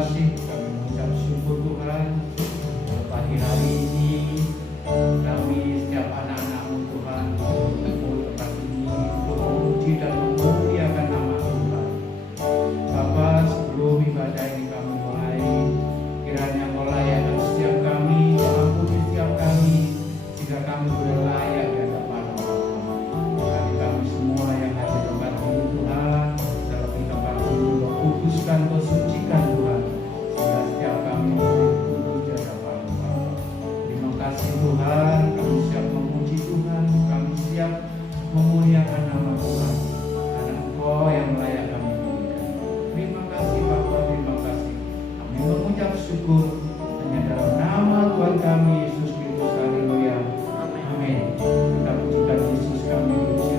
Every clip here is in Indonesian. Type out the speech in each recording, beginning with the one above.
kasih, kami mengucap syukur Tuhan. Pagi hari ini kami setiap anak-anak-Mu Tuhan berkumpul tempat ini untuk memuji dan memuliakan nama Tuhan. Bapa, sebelum ibadah ini kami mulai, kiranya Engkau layakkan setiap kami, ampuni setiap kami, jika kami sudah layak di hadapan Allah. Bagi kami semua yang ada di tempat ini Tuhan, dalam tempat ini Kau kuduskan, Kau sucikan Tuhan, sehingga setiap kami boleh kudus di hadapan Bapa. Terima kasih Tuhan, kami siap memuji Tuhan, kami siap memuliakan nama Tuhan, karena Engkau yang layak kami berikan. Terima kasih Bapa, terima kasih. Kami mengucap syukur hanya dalam nama Tuhan kami Yesus Kristus. Haleluya. Amin. Kita pujikan Yesus kami puji.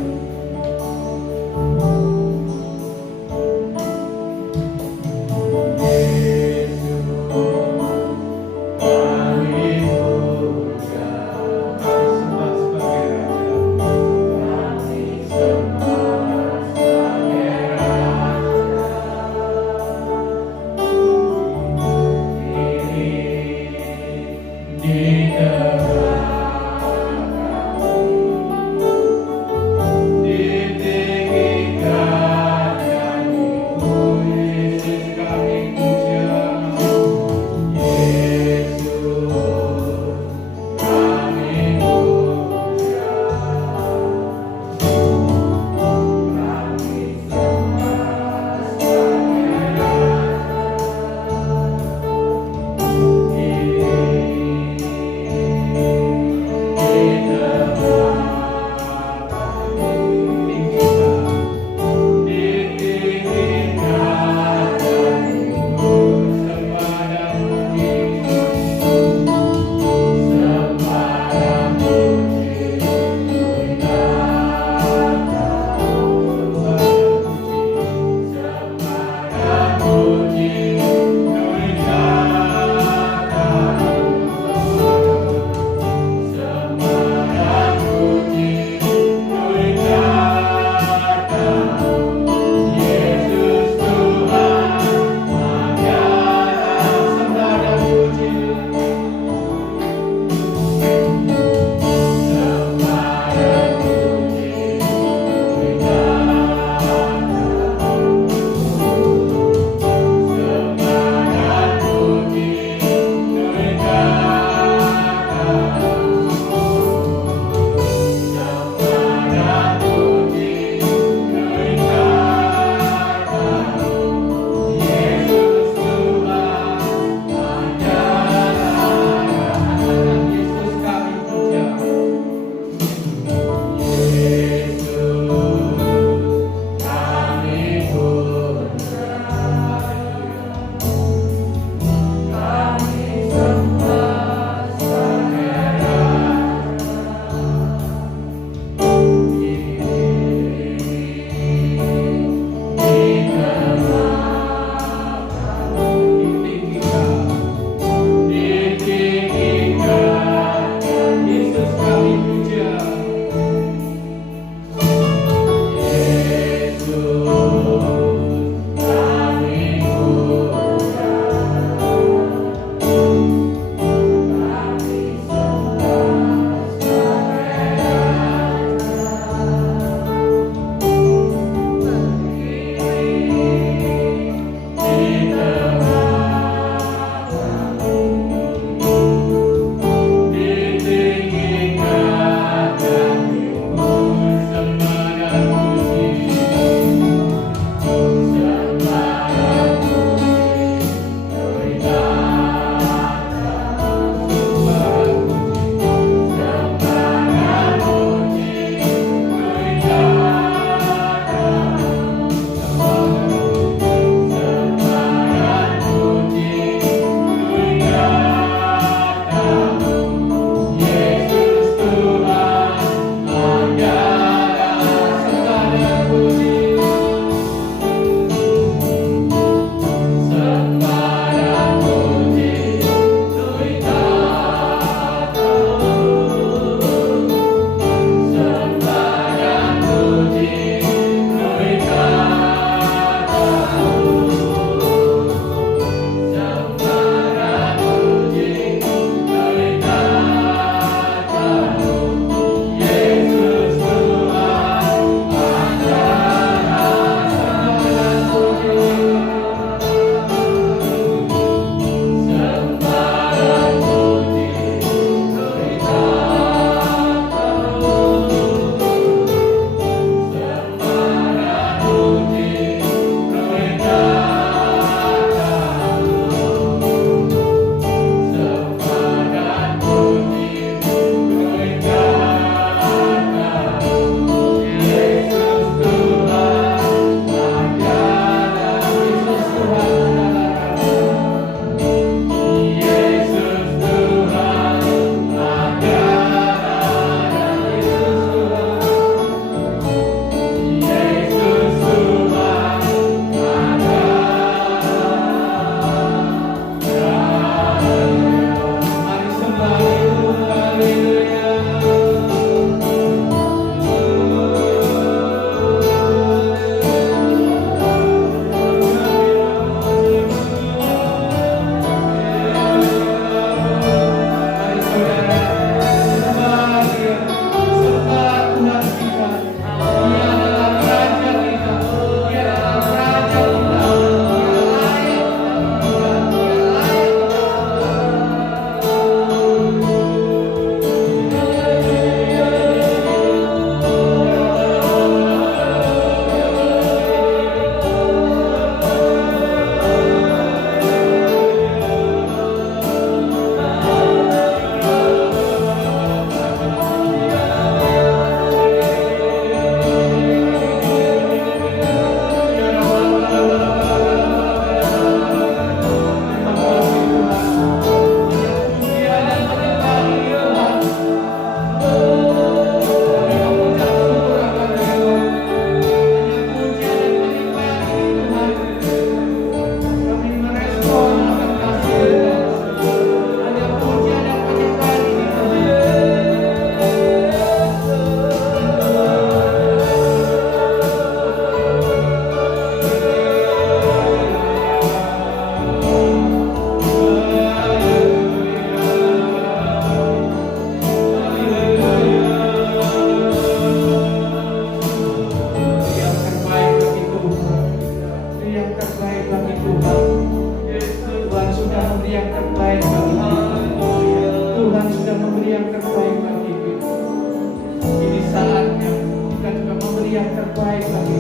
terbaik lagi.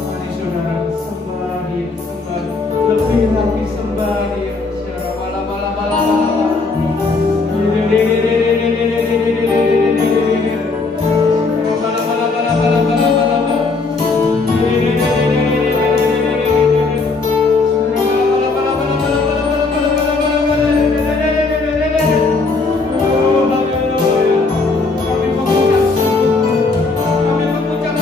Mari saudara sembah Dia, sembah lebih lagi, sembah Dia. Bala bala bala bala. Kami mengucap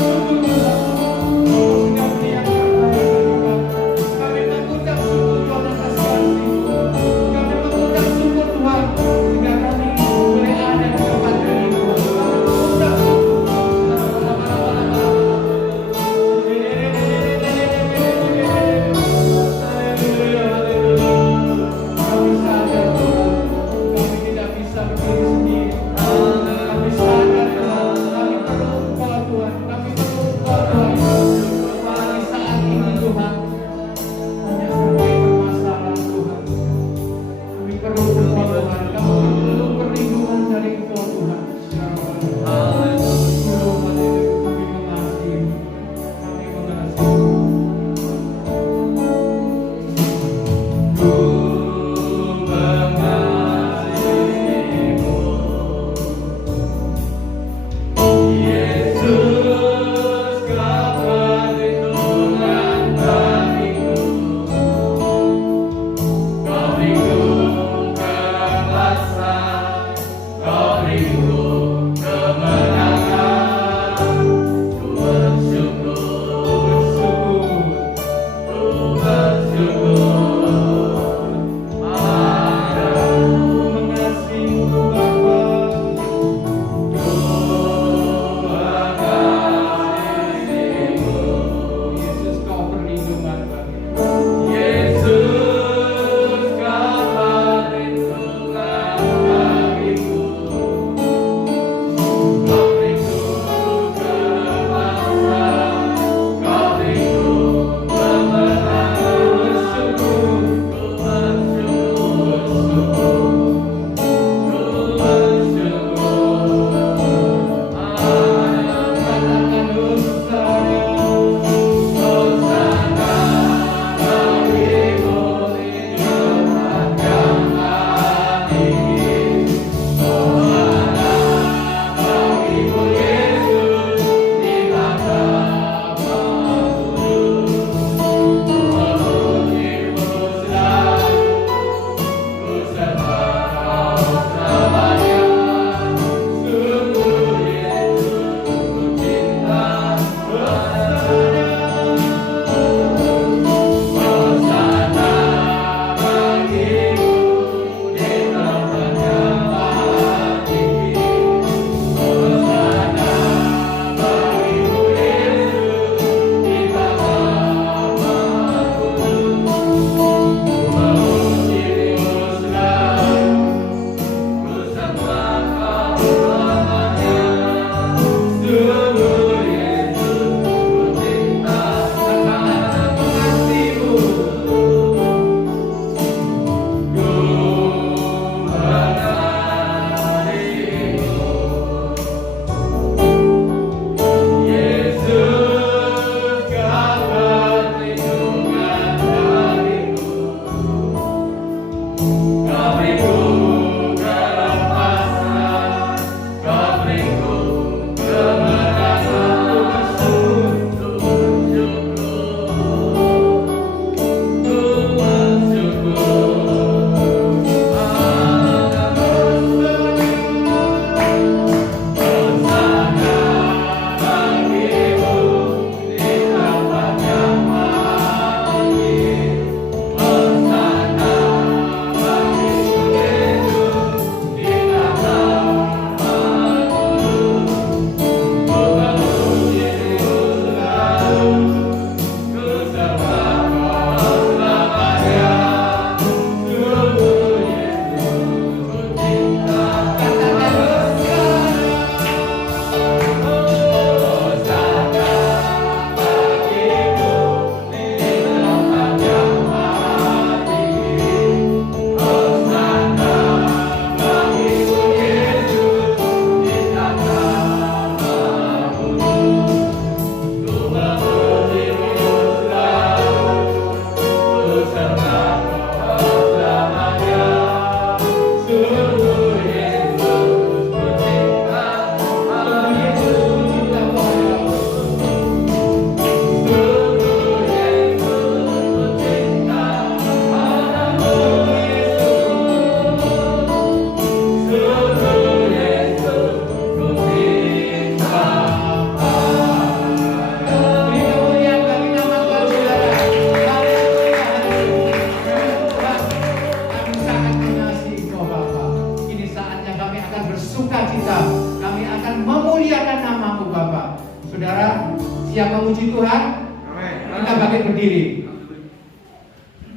memuji Tuhan? Amin. Kita bangkit berdiri.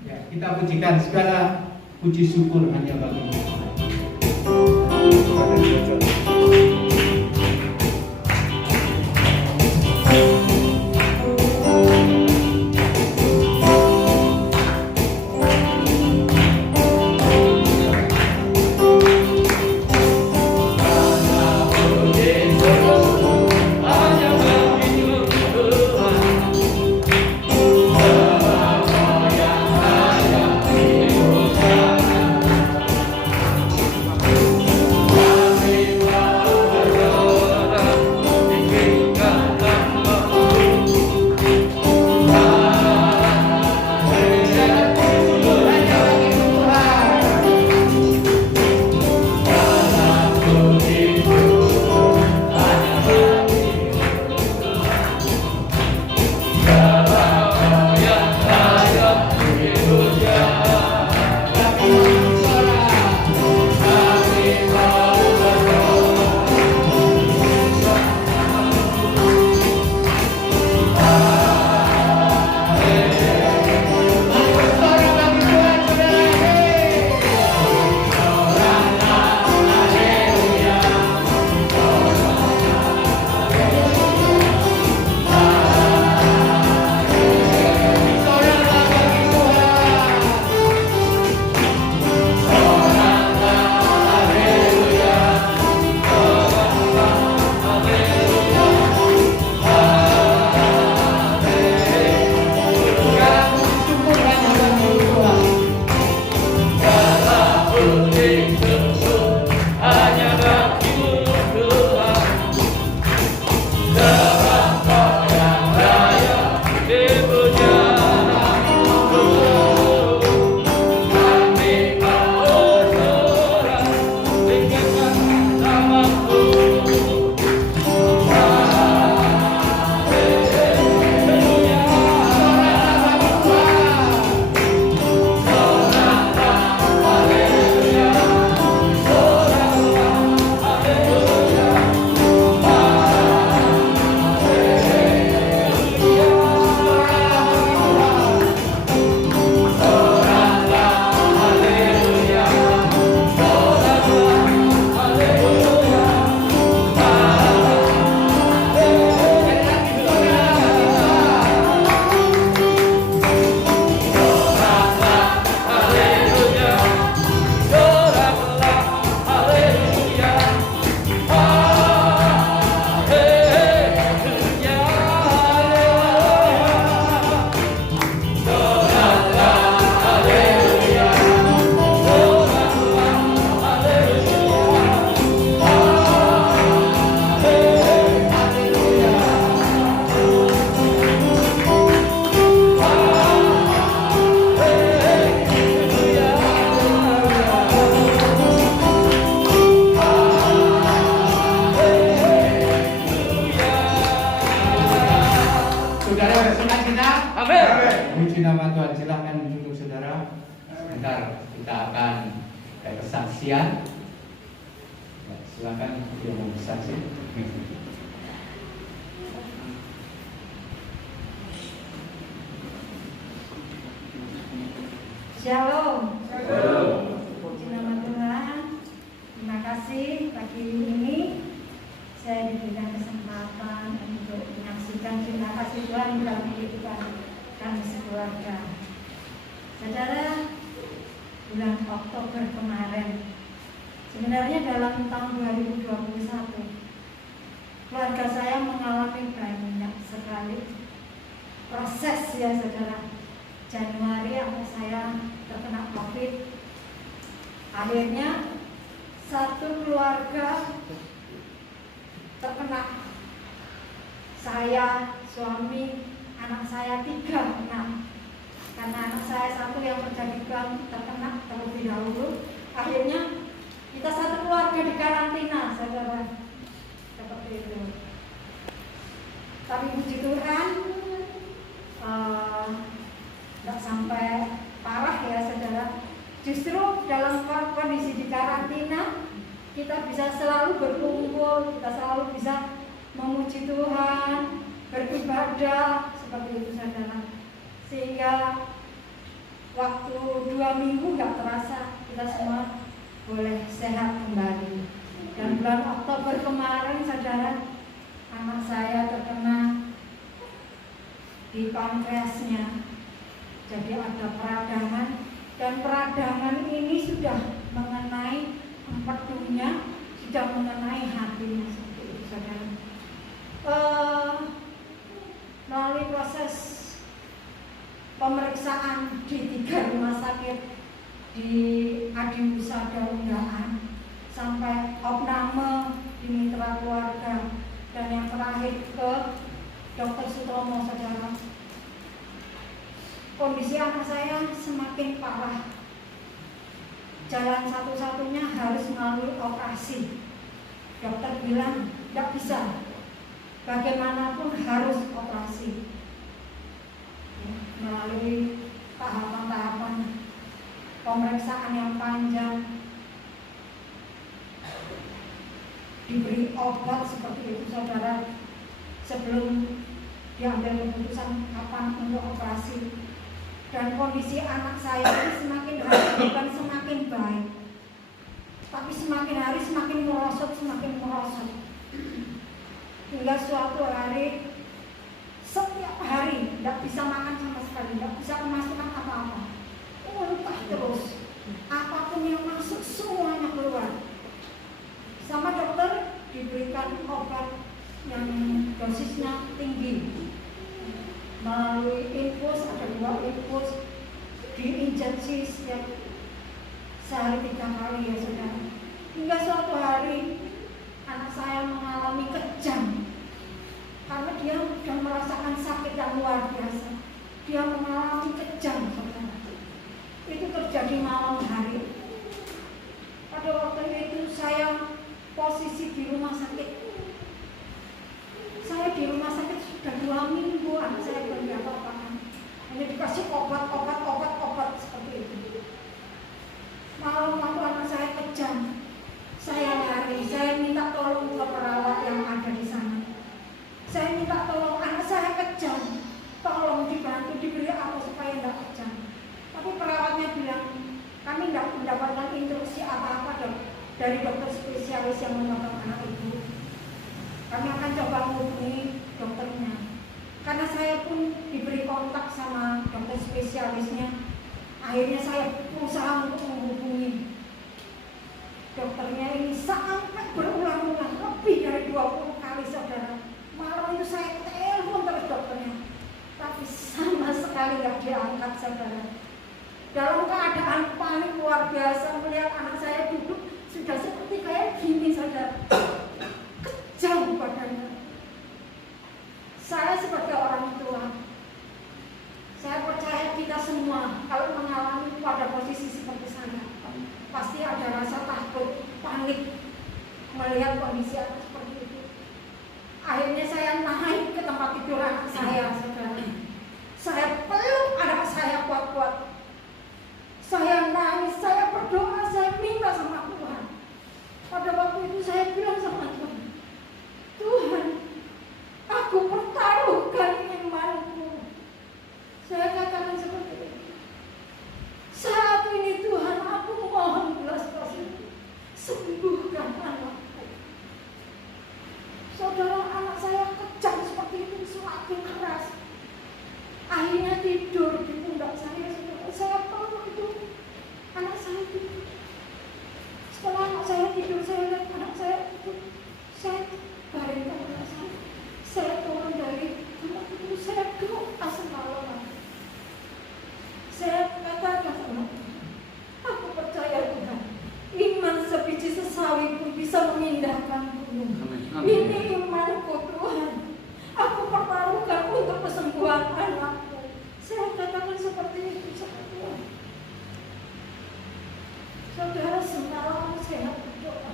Ya, kita pujikan segala puji syukur hanya bagi Tuhan. Puji nama Tuhan, silakan duduk saudara. Sebentar kita akan kesaksian. Ya, silakan dia mau bersaksi. Shalom. Puji nama Tuhan. Terima kasih pagi ini saya diberikan kesempatan untuk menyaksikan cinta kasih Tuhan dalam kehidupan kami sekeluarga. Saudara, bulan Oktober kemarin, sebenarnya dalam tahun 2021, keluarga saya mengalami banyak sekali proses ya saudara. Januari saya terkena COVID. Akhirnya satu keluarga terkena. Saya, suami, anak saya 3 kena. Karena anak saya satu yang kerja di bank terkena terlebih dahulu. Akhirnya kita satu keluarga di karantina, saudara. Seperti itu. Tapi puji Tuhan, tidak sampai parah ya saudara. Justru dalam kondisi di karantina kita bisa selalu berkumpul, kita selalu bisa memuji Tuhan, beribadah seperti itu saudara, sehingga waktu 2 minggu nggak terasa kita semua boleh sehat kembali. Dan bulan Oktober kemarin saudara, anak saya terkena di pankreasnya, jadi ada peradangan, dan peradangan ini sudah mengenai empedunya, sudah mengenai hatinya seperti itu saudara. Melalui proses pemeriksaan di 3 rumah sakit di Adi Husada Undaan, sampai opname di Mitra Keluarga, dan yang terakhir ke Dr. Sutomo saudara. Kondisi anak saya semakin parah. Jalan satu-satunya harus melalui operasi. Dokter bilang tidak bisa, bagaimanapun harus operasi. Melalui tahapan-tahapan pemeriksaan yang panjang, diberi obat seperti itu saudara, sebelum diambil keputusan kapan untuk operasi. Dan kondisi anak saya ini semakin hari bukan semakin baik, tapi semakin hari semakin merosot, hingga suatu hari, setiap hari tidak bisa makan sama sekali, tidak bisa kemasukan apa-apa, muntah terus, apapun yang masuk semuanya keluar. Sama dokter diberikan obat yang dosisnya tinggi, melalui infus, ada 2 infus, diinjeksi setiap sehari 3 kali ya saudara. Hingga suatu hari anak saya mengalami kejang, karena dia sudah merasakan sakit yang luar biasa. Dia mengalami kejang saudara. Itu terjadi malam hari. Pada waktu itu saya posisi di rumah sakit. Saya di rumah sakit sudah 2 minggu, anak saya belum apa-apaan. Hanya dikasih obat seperti itu. Malam waktu anak saya kejang, saya lari, saya minta tolong ke perawat yang ada di sana. Saya minta tolong, anak saya kejang, tolong dibantu, diberi apa supaya tidak kejang. Tapi perawatnya bilang, kami tidak mendapatkan instruksi apa-apa dari dokter spesialis yang memotong anak itu. Kami akan coba menghubungi dokternya. Karena saya pun diberi kontak sama dokter spesialisnya, akhirnya saya berusaha untuk menghubungi dokternya ini sampai berulang-ulang, lebih dari 20 kali saudara. Malam itu saya telepon terus dokternya, tapi sama sekali nggak diangkat saudara. Dalam keadaan panik luar biasa melihat anak saya duduk sudah seperti kayak gini saudara, kejang badannya. Saya sebagai orang tua, saya percaya kita semua kalau mengalami pada posisi seperti saya, pasti ada rasa takut, panik melihat kondisi anak seperti itu. Akhirnya saya naik ke tempat tidur anak saya saudara. Saya peluk anak saya kuat-kuat. Saya nangis, saya berdoa, saya minta sama Tuhan. Pada waktu itu saya bilang sama Tuhan, Tuhan, aku pertaruhkan imanku. Saya katakan seperti itu. Saat ini Tuhan, aku mohon belas kasihan, sembuhkan anakku. Saudara, anak saya kejang seperti itu, semakin keras. Akhirnya tidur di pundak saya. Saya peluk itu anak saya tidur. Setelah anak saya tidur, saya lihat anak saya itu, saya baringkan anak saya. Saya turun dari tempat itu, saya doa semalaman. Saya katakan sama Tuhan, aku percaya Tuhan, iman sebiji sesawi pun bisa memindahkan gunung. Ini imanku Tuhan. Aku pertaruhkan untuk kesembuhan anakku. Saya katakan seperti itu sama Tuhan. Saudara, semalaman saya berdoa.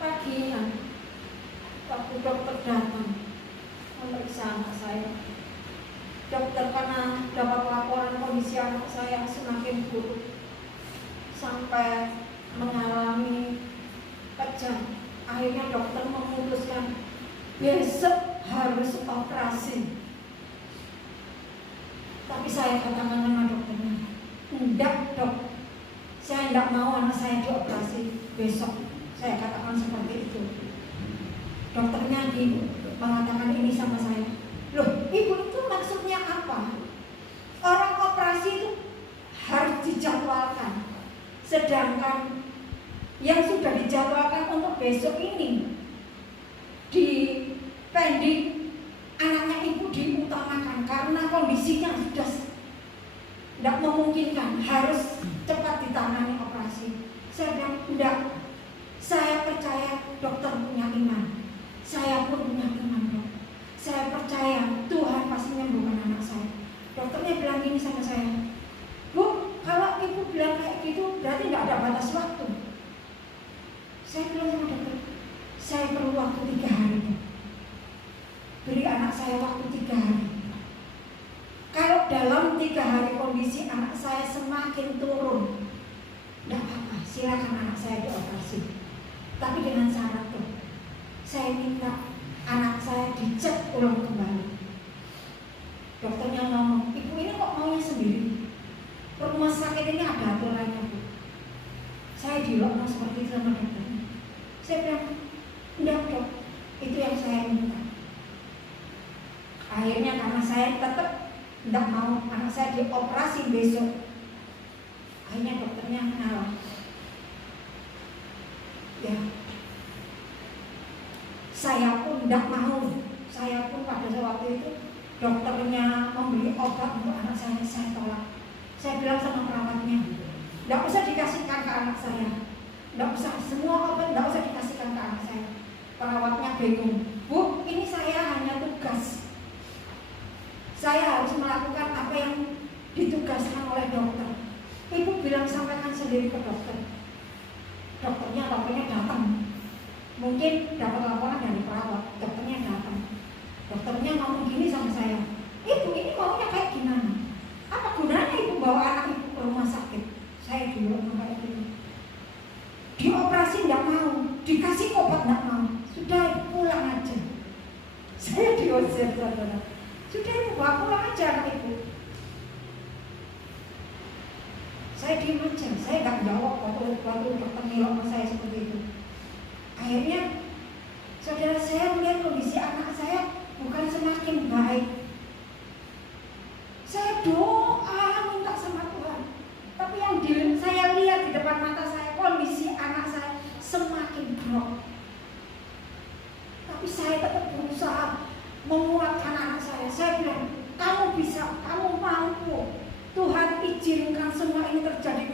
Paginya, waktu dokter datang memeriksa anak saya, dokter karena dapat laporan kondisi anak saya semakin buruk sampai mengalami kejang. Akhirnya dokter memutuskan besok harus operasi. Tapi saya katakan sama dokternya, enggak dok, saya enggak mau anak saya dioperasi besok. Saya katakan seperti itu. Dokternya mengatakan ini sama saya, loh ibu itu maksudnya apa? Orang operasi itu harus dijadwalkan, sedangkan yang sudah dijadwalkan untuk besok ini di pending, anaknya ibu diutamakan karena kondisinya sudah tidak memungkinkan, harus cepat ditangani operasi. Saya bilang enggak, saya percaya dokter punya iman, saya pun punya iman dok. Saya percaya Tuhan pasti menyembuhkan anak saya. Dokternya bilang gini sama saya, Bu, kalau ibu bilang kayak gitu berarti nggak ada batas waktu. Saya bilang sama dokter, saya perlu waktu 3 hari dok. Beri anak saya waktu 3 hari. Kalau dalam 3 hari kondisi anak saya semakin turun, tidak apa-apa, silakan anak saya dioperasi. Tapi dengan syarat tuh, saya minta anak saya dicek ulang kembali. Dokternya ngomong, ibu ini kok maunya sendiri? Rumah sakit ini ada aturannya bu. Saya dilokno seperti itu sama dokternya. Saya bilang, enggak dok, itu yang saya minta. Akhirnya karena saya tetap tidak mau anak saya dioperasi besok, akhirnya dokternya ngalah. Ya, saya pun tidak mau. Saya pun pada waktu itu dokternya memberi obat untuk anak saya tolak. Saya bilang sama perawatnya, tidak usah dikasihkan ke anak saya, tidak usah, semua obat tidak usah dikasihkan ke anak saya. Perawatnya bingung, Bu, ini saya hanya tugas. Saya harus melakukan apa yang ditugaskan oleh dokter. Ibu bilang sampaikan sendiri ke dokter. Dokternya datang. Mungkin dapat laporan dari perawat. Dokternya datang. Dokternya ngomong gini sama saya, ibu ini maunya kayak gimana? Apa gunanya ibu bawa anak ibu ke rumah sakit? Saya dulu kayak gini. Dioperasi tidak mau, dikasih obat tidak mau. Sudah pulang aja. Saya diusir saudara. Sudah ibu bawa pulang aja anak ibu. Saya diem aja, saya nggak jawab waktu dokter nilai saya seperti itu. Akhirnya saudara, saya melihat kondisi anak saya bukan semakin baik. Saya doa minta sama Tuhan, tapi yang saya lihat di depan mata saya kondisi anak saya semakin drop. Tapi saya tetap berusaha menguatkan anak saya. Saya bilang, kamu bisa, kamu mampu. Tuhan izinkan semua ini terjadi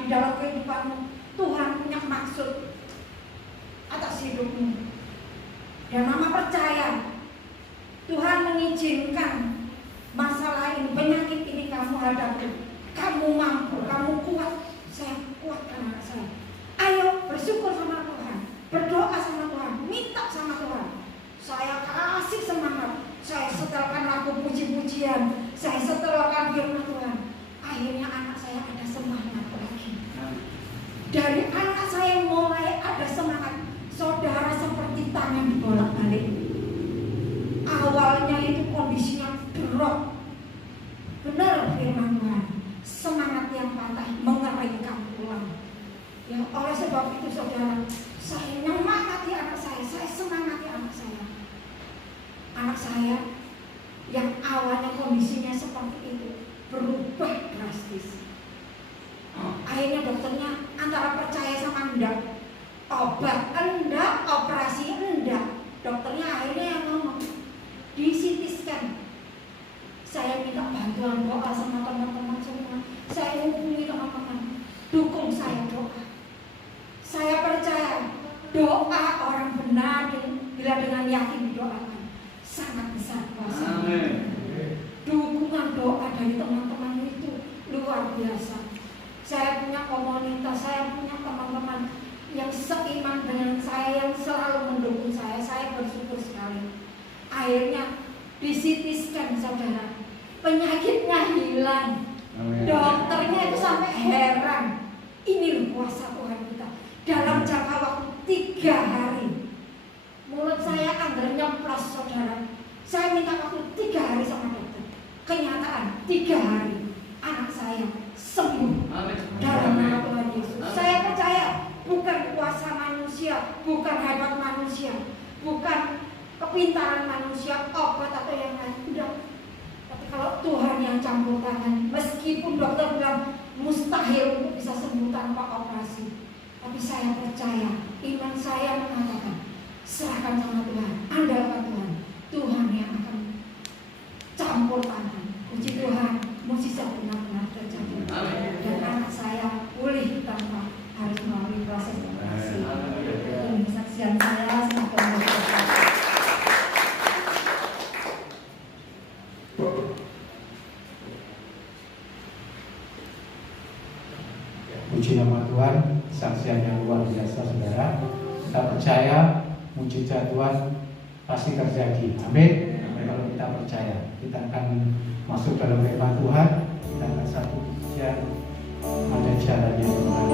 di dalam kehidupanmu. Tuhan punya maksud atas hidupmu. Dan mama percaya Tuhan mengizinkan masalah ini, penyakit ini kamu hadapi. Kamu mampu, kamu kuat. Saya kuatkan anak saya. Ayo bersyukur sama Tuhan, berdoa sama Tuhan, minta sama Tuhan. Saya kasih semangat. Saya setelkan lagu puji-pujian, saya setelkan firman Tuhan. Akhirnya anak saya ada semangat lagi. Dari anak saya mulai ada semangat. Saudara, seperti tangan dibolak-balik. Awalnya itu kondisinya drop. Benar firman Tuhan, semangat yang patah mengeringkan tulang. Ya, oleh sebab itu saudara, saya menyemangati anak saya semangati anak saya. Anak saya yang awalnya kondisinya seperti itu berubah drastis. Akhirnya dokternya antara percaya sama enggak, obat enggak, operasi enggak. Dokternya akhirnya yang ngomong, di CT scan. Saya minta bantuan doa sama teman-teman semua. Saya hubungi teman-teman, dukung saya doa. Saya percaya doa orang benar bila dengan yakin didoakan sangat besar kuasa. Dukungan doa dari teman-teman itu luar biasa. Saya punya komunitas, saya punya teman-teman yang seiman dengan saya, yang selalu mendukung saya. Saya bersyukur sekali. Akhirnya di CT scan saudara, penyakitnya hilang. Dokternya itu sampai heran. Ini kuasa Tuhan kita. Dalam jangka waktu 3 hari Mulut saya anggar nyemplos, saudara. Saya minta waktu 3 hari sama dokter. Kenyataan 3 hari anak saya sembuh dalam nama Tuhan Yesus. Saya percaya bukan kuasa manusia, bukan hebat manusia, bukan kepintaran manusia, obat atau yang lain. Udah. Tapi kalau Tuhan yang campur tangan, meskipun dokter bilang mustahil untuk bisa sembuh tanpa operasi, tapi saya percaya, iman saya mengatakan, serahkan sama Tuhan, andalkan Tuhan. Tuhan yang akan campur tangan. Puji Tuhan, mukjizat benar-benar terjadi. Dan anak saya pulih tanpa harus melalui proses operasi. Ini kesaksian saya, semoga berkat. Puji nama Tuhan, kesaksian yang luar biasa, saudara. Kita percaya mujizat Tuhan pasti terjadi. Amin. Kalau kita percaya, kita akan masuk dalam firman Tuhan. Kita akan satu yang ada jalannya Tuhan.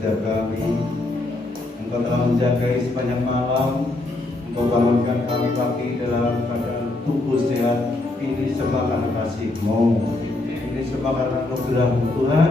setiap kami. Engkau telah menjagai sepanjang malam. Engkau bangunkan kami pagi dalam keadaan tubuh sehat. Ini semua karena kasih-Mu. Ini semua karena anugerah-Mu Tuhan.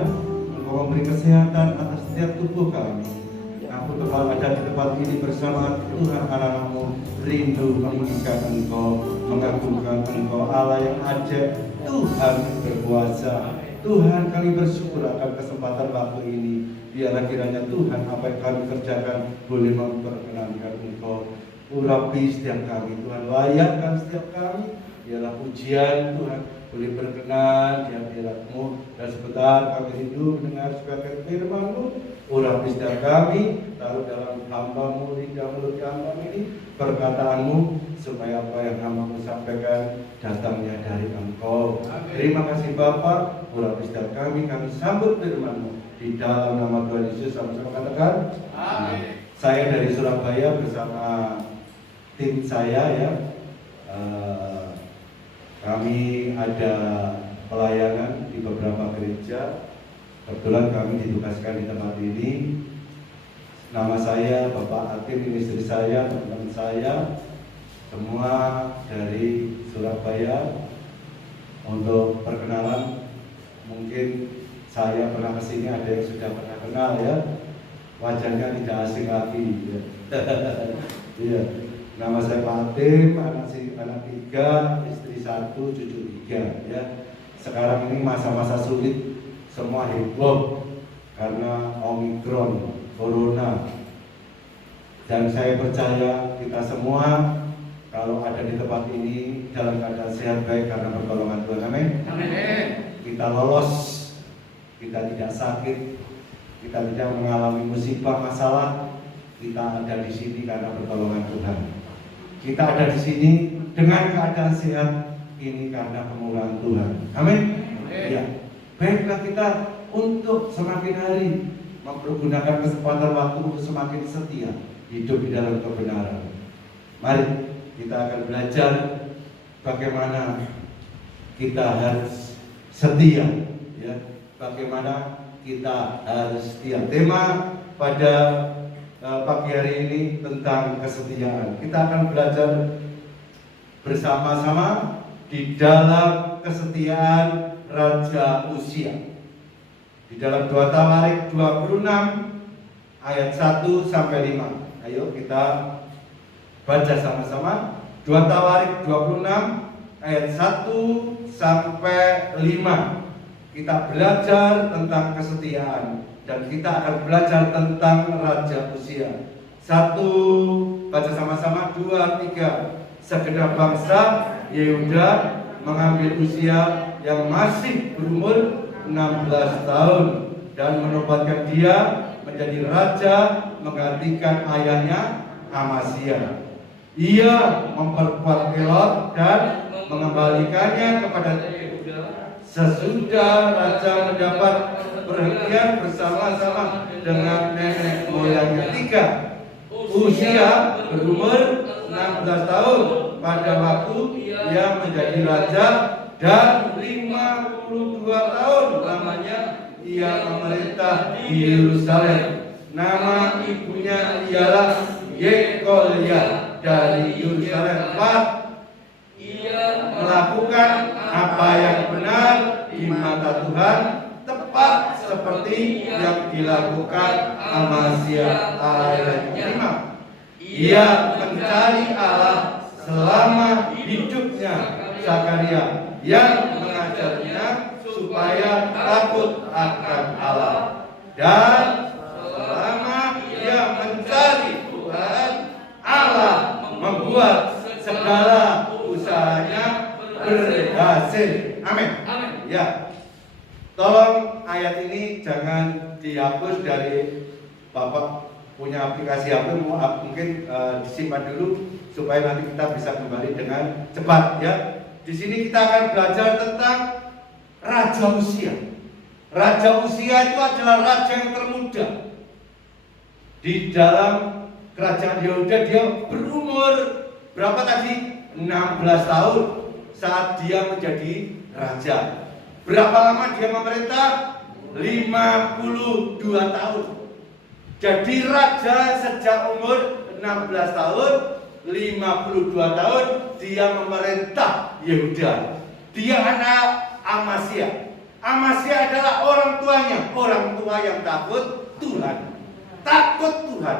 Engkau memberi kesehatan atas setiap tubuh kami. Aku telah ada di tempat ini bersama Tuhan, anak-anak-Mu rindu meninggikan Engkau, mengagungkan Engkau, Allah yang ajaib, Tuhan berkuasa. Tuhan, kami bersyukur akan kesempatan waktu ini. Biarlah kiranya Tuhan, apa yang kami kerjakan boleh memperkenankan Engkau. Urapi setiap kami, Tuhan, layakkan setiap kami. Biarlah pujian Tuhan boleh berkenan di hadirat-Mu. Dan sebentar kami rindu mendengar sebagai firman-Mu. Urapi setiap kami, taruh dalam hamba-Mu, lidah mulut hamba ini perkataan-Mu, supaya apa yang hamba-Mu sampaikan datangnya dari Engkau. Terima kasih Bapa. Urapi setiap kami sambut firman-Mu di dalam nama Tuhan Yesus. Sama-sama katakan amin. Saya dari Surabaya bersama tim saya ya. Kami ada pelayanan di beberapa gereja. Kebetulan kami ditugaskan di tempat ini. Nama saya Bapak Atim, ini istri saya, teman-teman saya, semua dari Surabaya. Untuk perkenalan, mungkin saya pernah kesini, ada yang sudah pernah kenal ya. Wajahnya tidak asing lagi. Ya. Iya. Nama saya Pak Atim, anak 3, istri 1, cucu 3 ya. Sekarang ini masa-masa sulit. Semua heboh karena Omikron, Corona. Dan saya percaya kita semua kalau ada di tempat ini dalam keadaan sehat baik karena pertolongan Tuhan. Amin. Kita lolos, kita tidak sakit, kita tidak mengalami musibah masalah. Kita ada di sini karena pertolongan Tuhan. Kita ada di sini dengan keadaan sehat ini karena kemurahan Tuhan. Amin. Ya. Baiklah kita untuk semakin hari mempergunakan kesempatan waktu untuk semakin setia hidup di dalam kebenaran. Mari kita akan belajar bagaimana kita harus setia, ya. Bagaimana kita harus setia. Tema pada pagi hari ini tentang kesetiaan. Kita akan belajar bersama-sama di dalam kesetiaan Raja Uzia. Di dalam 2 Tawarik 26 ayat 1 sampai 5. Ayo kita baca sama-sama. 2 Tawarik 26 ayat 1 sampai 5. Kita belajar tentang kesetiaan dan kita akan belajar tentang Raja Uzia. 1, baca sama-sama. 2, 3. Segenap bangsa Yehuda mengambil Uzia yang masih berumur 16 tahun dan menobatkan dia menjadi raja menggantikan ayahnya Amazia. Ia memperkuat Elot dan mengembalikannya kepada Yehuda. Sesudah raja mendapat perhentian bersama-sama dengan nenek moyangnya 3. Uzia berumur 16 tahun pada waktu ia menjadi raja dan 52 tahun lamanya ia memerintah di Yerusalem. Nama ibunya ialah Yekolia dari Yerusalem. 4. Ia melakukan apa yang benar di mata Tuhan, tepat seperti yang dilakukan Amazia ayahnya. 5. Ia mencari Allah selama hidupnya. Zakaria yang mengajarnya supaya takut akan Allah, dan selama ia mencari Tuhan, Allah membuat segala usahanya berhasil. Amin. Ya, tolong ayat ini jangan dihapus dari Bapak punya aplikasi HP, mungkin disimpan dulu supaya nanti kita bisa kembali dengan cepat ya. Di sini kita akan belajar tentang Raja Uzia. Raja Uzia itu adalah raja yang termuda di dalam kerajaan Yehuda. Dia berumur berapa tadi? 16 tahun saat dia menjadi raja. Berapa lama dia memerintah? 52 tahun. jadi raja sejak umur 16 tahun, 52 tahun dia memerintah Yehuda. Dia anak Amasya. Amasya adalah orang tuanya, orang tua yang takut Tuhan. Takut Tuhan.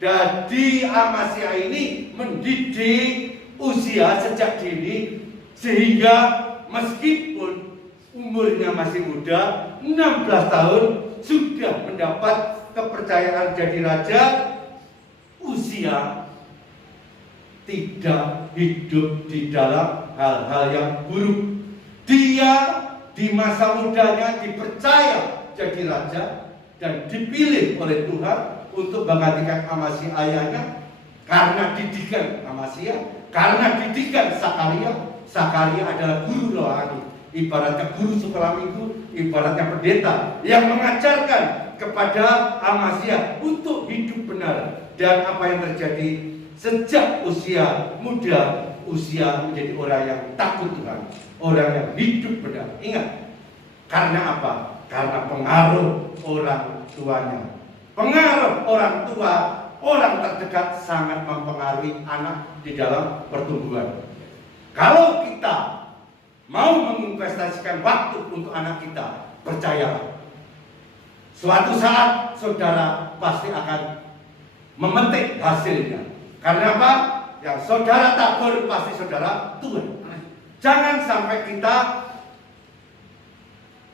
Jadi Amasya ini mendidik Uzia sejak dini, sehingga meskipun umurnya masih muda, 16 tahun, sudah mendapat kepercayaan jadi raja. Uzia tidak hidup di dalam hal-hal yang buruk. Dia di masa mudanya dipercaya jadi raja dan dipilih oleh Tuhan untuk menggantikan Amasya ayahnya karena didikan Amasya, karena didikan Sakaria. Sakaria adalah guru rohani, ibaratnya guru sekolah minggu, ibaratnya pendeta yang mengajarkan kepada Amasya untuk hidup benar. Dan apa yang terjadi sejak usia muda, Uzia menjadi orang yang takut Tuhan, orang yang hidup benar. Ingat, karena apa? Karena pengaruh orang tuanya. Pengaruh orang tua, orang terdekat sangat mempengaruhi anak di dalam pertumbuhan. Kalau kita mau menginvestasikan waktu untuk anak kita, percayalah, suatu saat saudara pasti akan memetik hasilnya. Karena apa? Yang saudara tabur pasti saudara tuai. Jangan sampai kita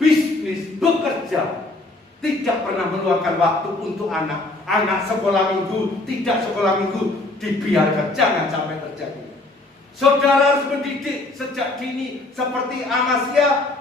bisnis, bekerja, tidak pernah meluangkan waktu untuk anak. Anak sekolah minggu, tidak sekolah minggu, dibiarkan. Jangan sampai terjadi. Saudara harus mendidik sejak dini, seperti Amasya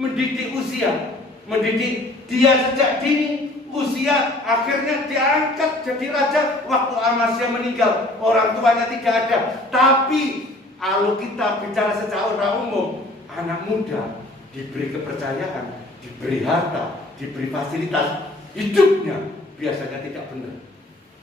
mendidik Uzia, mendidik dia sejak dini. Uzia akhirnya diangkat jadi raja waktu Amasya meninggal, orang tuanya tidak ada. Tapi kalau kita bicara secara orang umum, anak muda diberi kepercayaan, diberi harta, diberi fasilitas, hidupnya biasanya tidak benar.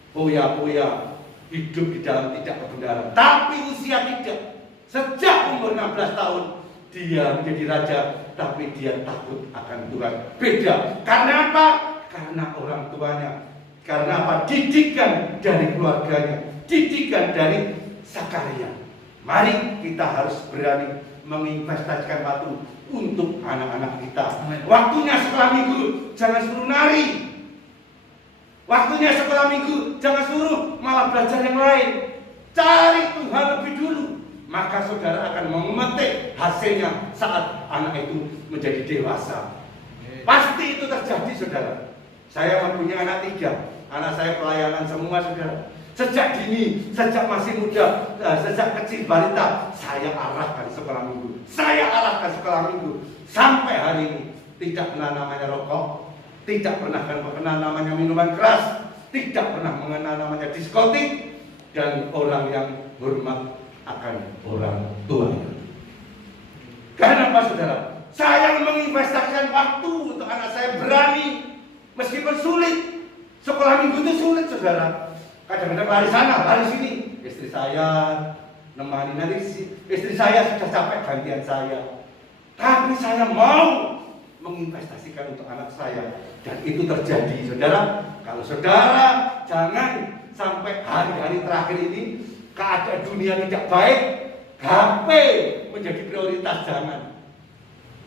Poya-poya, hidup di dalam tidak kebenaran. Tapi Uzia tidak. Sejak umur 16 tahun dia menjadi raja, tapi dia takut akan Tuhan. Beda. Karena apa? Karena orang tuanya. Karena apa? Didikan dari keluarganya, didikan dari Sakaria. Mari kita harus berani menginvestasikan waktu untuk anak-anak kita. Waktunya sekolah minggu, jangan suruh nari. Waktunya sekolah minggu, jangan suruh malah belajar yang lain. Cari Tuhan lebih dulu, maka saudara akan memetik hasilnya saat anak itu menjadi dewasa. Pasti itu terjadi, saudara. Saya mempunyai anak 3, anak saya pelayanan semua, saudara. Sejak dini, sejak masih muda, sejak kecil balita, saya arahkan sekolah minggu. Saya arahkan sekolah minggu sampai hari ini. Tidak pernah namanya rokok, tidak pernah namanya minuman keras, tidak pernah mengenal namanya diskotik, dan orang yang hormat akan orang tua. Karena apa, saudara? Saya menginvestasikan waktu untuk anak saya, berani. Meskipun sulit, sekolah minggu itu sulit, saudara. Kadang-kadang lari sana, lari sini. Istri saya nemani, nanti istri saya sudah capek, gantian saya. Tapi saya mau menginvestasikan untuk anak saya. Dan itu terjadi, saudara. Kalau saudara jangan sampai hari-hari terakhir ini keadaan dunia tidak baik, HP menjadi prioritas, jangan.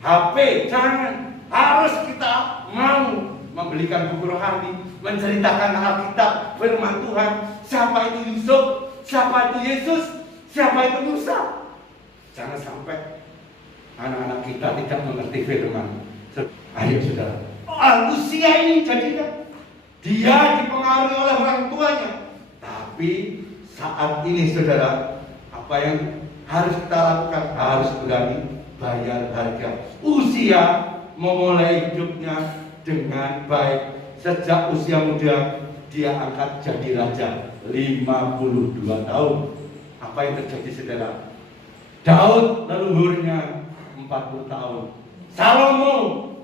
HP jangan. Harus kita mau membelikan buku rohani, menceritakan Alkitab, firman Tuhan. Siapa itu Yusuf? Siapa itu Yesus? Siapa itu Musa? Jangan sampai anak-anak kita tidak mengerti firman. Ayo, saudara. Uzia ini jadinya dia dipengaruhi oleh orang tuanya. Tapi saat ini, saudara, apa yang harus kita lakukan? Harus berani bayar harga. Uzia memulai hidupnya dengan baik. Sejak usia muda dia angkat jadi raja, 52 tahun. Apa yang terjadi, saudara? Daud leluhurnya 40 tahun, Salomo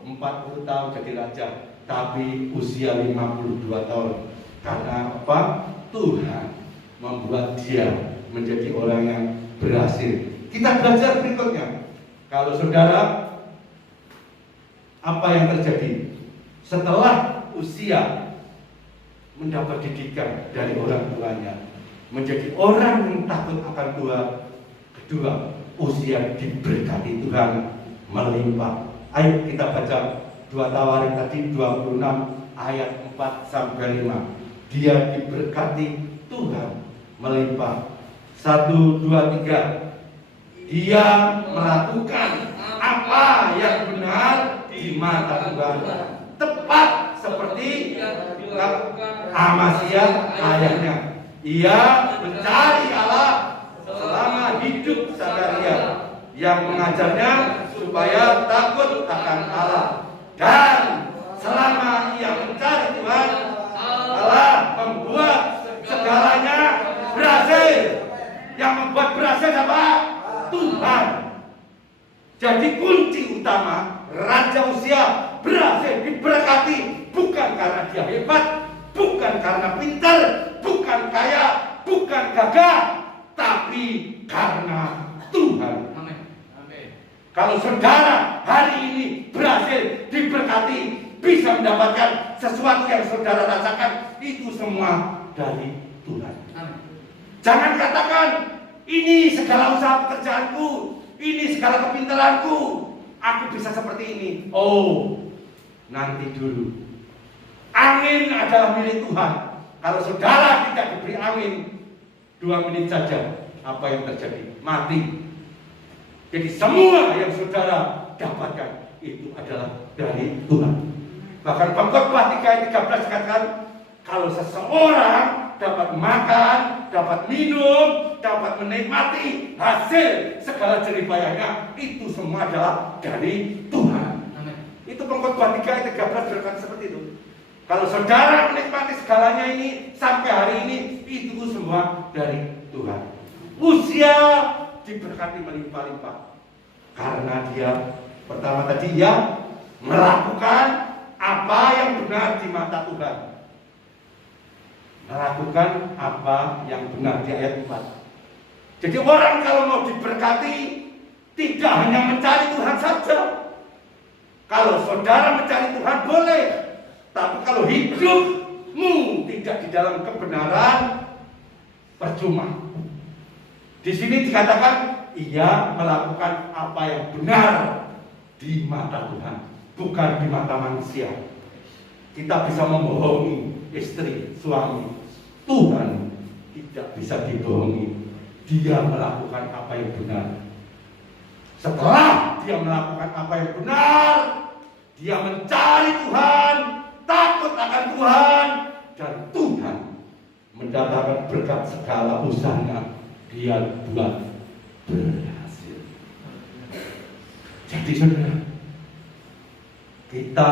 40 tahun jadi raja, tapi usia 52 tahun. Karena apa? Tuhan membuat dia menjadi orang yang berhasil. Kita belajar berikutnya. Kalau saudara, apa yang terjadi setelah usia mendapat didikan dari orang tuanya, menjadi orang yang takut akan Tuhan. Kedua, usia diberkati Tuhan melimpah. Ayo kita baca 2 Tawarik tadi 26 ayat 4 sampai 5. Dia diberkati Tuhan melimpah. 1, 2, 3. Dia melakukan apa yang benar di mata Tuhan, tepat seperti Amasya ayahnya. Ia mencari Allah selama hidup Sakaria, yang mengajarnya supaya takut akan Allah. Dan selama ia mencari Tuhan, Allah membuat segalanya berhasil. Yang membuat berhasil apa? Tuhan. Jadi kunci utama Raja Uzia berhasil diberkati bukan karena dia hebat, bukan karena pintar, bukan kaya, bukan gagah, tapi karena Tuhan. Amin. Kalau saudara hari ini berhasil diberkati, bisa mendapatkan sesuatu yang saudara rasakan, itu semua dari Tuhan. Amin. Jangan katakan ini segala usaha pekerjaanku, ini segala kepintaranku, aku bisa seperti ini. Oh, nanti dulu. Angin adalah milik Tuhan. Kalau saudara tidak diberi angin 2 menit saja, apa yang terjadi? Mati. Jadi semua yang saudara dapatkan itu adalah dari Tuhan. Bahkan Pengkhotbah 3 ayat 13 katakan, kalau seseorang dapat makan, dapat minum, dapat menikmati hasil segala jeripayahnya, itu semua adalah dari Tuhan. Amin. Itu Pengkhotbah 3 ayat 13 berkata seperti itu. Kalau saudara menikmati segalanya ini sampai hari ini, itu semua dari Tuhan. Uzia diberkati melimpah-limpah karena dia pertama tadi dia melakukan apa yang benar di mata Tuhan. Melakukan apa yang benar di ayat 4. Jadi orang kalau mau diberkati tidak hanya mencari Tuhan saja. Kalau saudara mencari Tuhan boleh, tapi kalau hidupmu tidak di dalam kebenaran, percuma. Di sini dikatakan ia melakukan apa yang benar di mata Tuhan, bukan di mata manusia. Kita bisa membohongi istri, suami. Tuhan tidak bisa dibohongi. Dia melakukan apa yang benar. Setelah dia melakukan apa yang benar, dia mencari Tuhan, takut akan Tuhan, dan Tuhan mendatangkan berkat segala usahanya. Dia buat berhasil. Jadi saudara, kita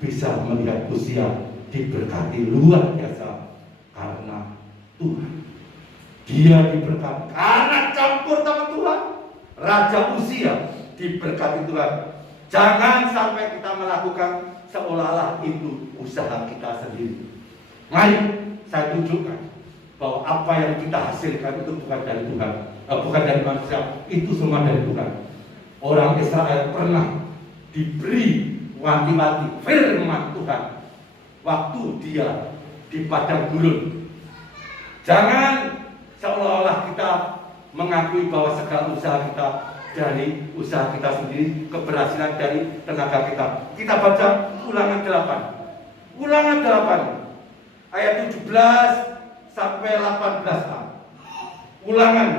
bisa melihat Uzia diberkati luar biasa karena Tuhan. Dia diberkati karena campur tangan Tuhan. Raja Uzia diberkati Tuhan. Jangan sampai kita melakukan seolah-olah itu usaha kita sendiri. Mari saya tunjukkan bahwa apa yang kita hasilkan itu bukan dari Tuhan, bukan dari manusia, itu semua dari Tuhan. Orang Israel pernah diberi wanti-wanti firman Tuhan waktu dia di padang gurun. Jangan seolah-olah kita mengakui bahwa segala usaha kita dari usaha kita sendiri, keberhasilan dari tenaga kita. Kita baca Ulangan 8. Ulangan 8 ayat 17 sampai 18a. Ulangan.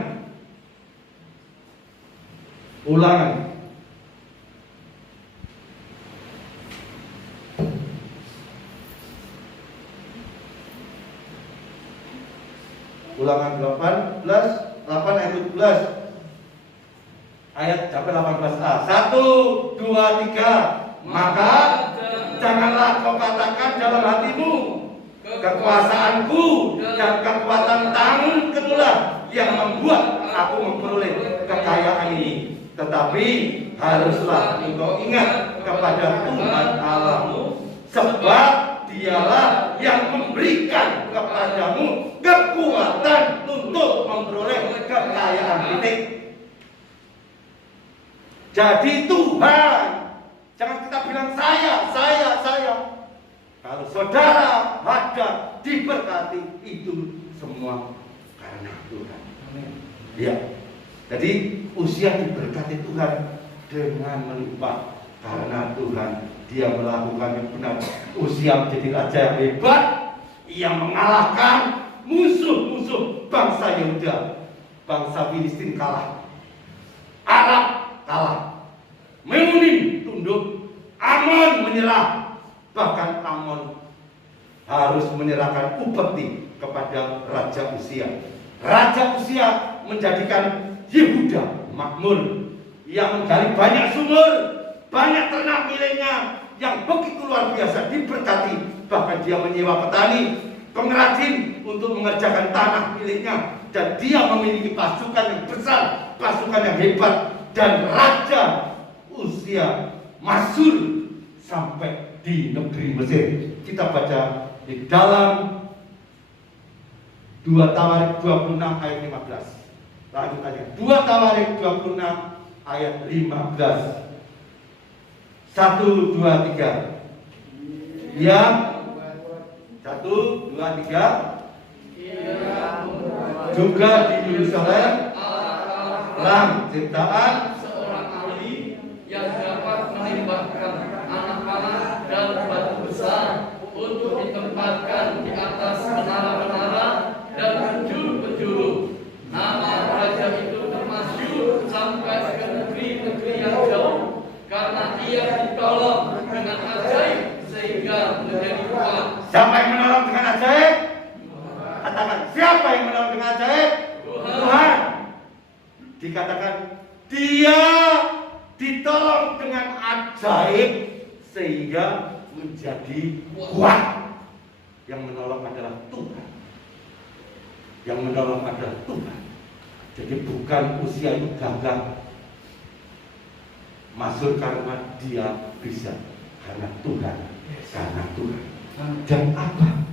Ulangan 8 ayat 17. Ayat sampai 18a. 1, 2, 3. Maka janganlah kau katakan dalam hatimu, kekuasaanku dan kekuatan tanganku itulah yang membuat aku memperoleh kekayaan ini. Tetapi haruslah engkau ingat kepada Tuhan Allahmu, sebab Dialah yang memberikan kepadamu kekuatan untuk memperoleh kekayaan. Titik. Jadi Tuhan, jangan kita bilang saya. Kalau saudara ada diberkati, itu semua karena Tuhan. Ya, jadi usia diberkati Tuhan dengan melimpah karena Tuhan. Dia melakukan yang benar. Usia menjadi raja yang hebat. Ia mengalahkan musuh-musuh bangsa Yehuda. Bangsa Filistin kalah, Arab kalah, Memunim tunduk, Amon menyerah. Bahkan Amon harus menyerahkan upeti kepada Raja Usia. Raja Usia menjadikan Yehuda makmur. Ia menggali banyak sumur, banyak ternak miliknya yang begitu luar biasa, diberkati. Bahkan dia menyewa petani, pengrajin untuk mengerjakan tanah miliknya. Dan dia memiliki pasukan yang besar, pasukan yang hebat. Dan Raja Usia masyhur sampai di negeri Mesir. Kita baca di dalam 2 Tawarik 26 ayat 15. Lanjut aja. 2 Tawarik 26 ayat 15. 1, 2, 3. Ya. 1, 2, 3. Juga di Yerusalem lam ciptaan seorang ahli yang dapat menembakkan anak panah dan batu besar untuk ditempatkan di atas menara-menara dan penjuru-penjuru. Nama raja itu termasyhur sampai ke negeri-negeri yang jauh karena ia ditolong dengan ajaib sehingga menjadi kuat. Siapa yang menolong dengan ajaib? Katakan, siapa yang menolong dengan ajaib? Tuhan. Dikatakan dia ditolong dengan ajaib sehingga menjadi kuat. Yang menolong adalah Tuhan. Yang menolong adalah Tuhan. Jadi bukan usia itu gagah masuk karena dia bisa, karena Tuhan, karena Tuhan. Dan apa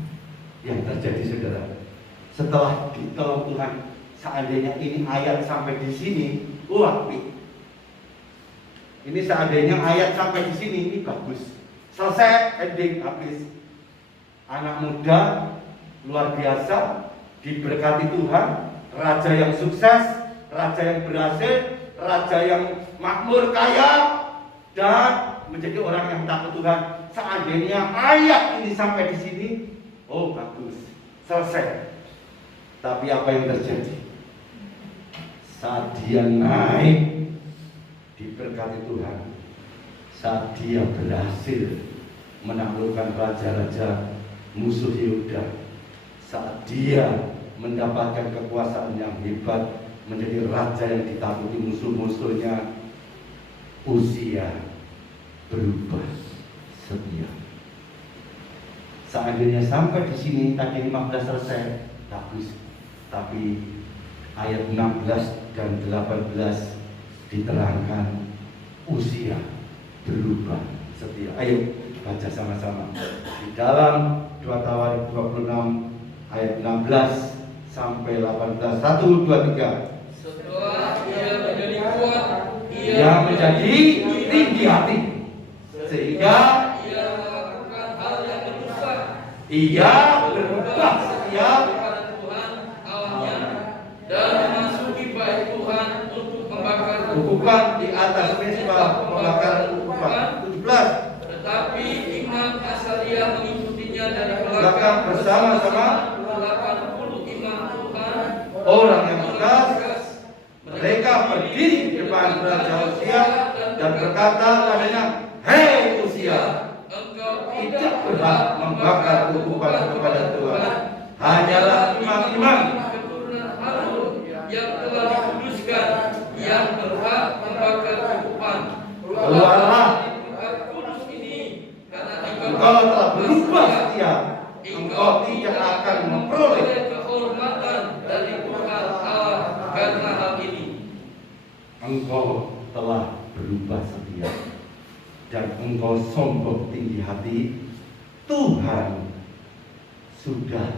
yang terjadi, saudara? Setelah ditolong Tuhan, seandainya ini ayat sampai di sini, ini seandainya ayat sampai di sini, ini bagus. Selesai, ending, habis. Anak muda, luar biasa, diberkati Tuhan, raja yang sukses, raja yang berhasil, raja yang makmur, kaya, dan menjadi orang yang takut Tuhan. Seandainya ayat ini sampai di sini, oh bagus, selesai. Tapi apa yang terjadi? Saat dia naik, diberkati Tuhan, saat dia berhasil menaklukkan raja-raja musuh Yehuda, saat dia mendapatkan kekuasaan yang hebat, menjadi raja yang ditakuti musuh-musuhnya, Usia berubah setia. Seandainya sampai di sini tadi 15 selesai, bagus. Tapi ayat 16 dan 18 diterangkan Usia berubah setia. Ayo baca sama-sama. Di dalam 2 Tawarik 26 ayat 16 sampai 18. 1, 2, 3. Setelah ia menjadi kuat, Ia menjadi tinggi hati, sehingga ia melakukan hal yang berdosa. ia berubah setia kepada Tuhan Allahnya dan memasuki bait Tuhan untuk membakar bukan di atas mezbah membakar ukupan. 17. Tetapi Imam Asaria mengikutinya dari Belakang bersama-sama 80 imam Tuhan orang yang tegas. Mereka berdiri di depan Raja Usia dan berkata padanya, "Hei Usia, engkau tidak berhak membakar ukupan kepada Tuhan. Hanyalah imam-imam keturunan Harun yang telah dikuduskan yang berhak membakar ukupan. Keluarlah. Tempat kudus ini karena Engkau telah berubah setia. Engkau tidak akan memperoleh kehormatan dari Tuhan Allah karena hal ini. Engkau telah berubah setia dan engkau sombong tinggi hati. Tuhan sudah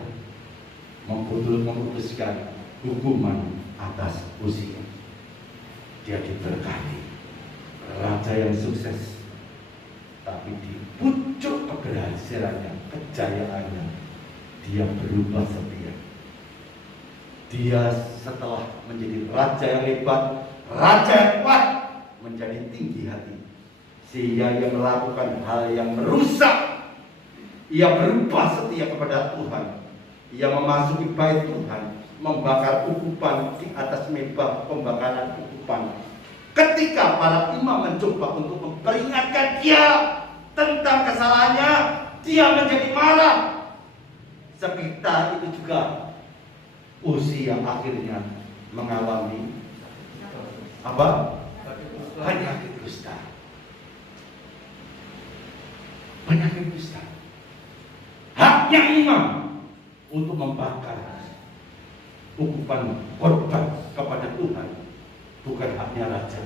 memutuskan hukuman atas Usia. Dia diberkati, raja yang sukses, tapi di pucuk keberhasilannya, kejayaannya, dia berubah setia. Dia setelah menjadi raja yang hebat, raja yang kuat, menjadi tinggi hati, sehingga ia melakukan hal yang merusak. Ia berubah setia kepada Tuhan. Ia memasuki bait Tuhan, membakar ukupan di atas mezbah pembakaran ukupan. Ketika para imam mencoba untuk memperingatkan dia tentang kesalahannya, dia menjadi marah. Sekitar itu juga Uzia akhirnya mengalami apa? Penyakit kusta. Penyakit kusta. Haknya imam untuk membakar ukupan korban kepada Tuhan, bukan haknya raja.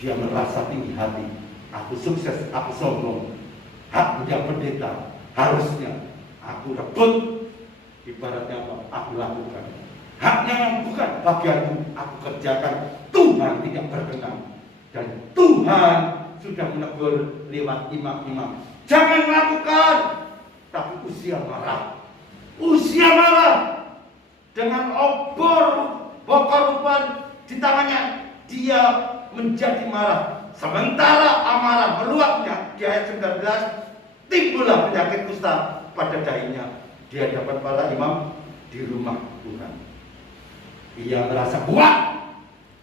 Dia merasa tinggi hati, aku sukses, aku sombong. Haknya pendeta, harusnya aku rebut. Ibaratnya apa? Aku lakukan. Haknya yang bukan bagianku, aku kerjakan. Tuhan tidak berkenan. Dan Tuhan sudah menegur lewat imam-imam, jangan lakukan. Tapi Uzia marah. Uzia marah dengan bokor ukupan di tangannya. Dia menjadi marah. Sementara amarah meluapnya, di ayat 19, timbullah penyakit kusta pada dahinya di hadapan para imam di rumah Tuhan. Ia merasa kuat,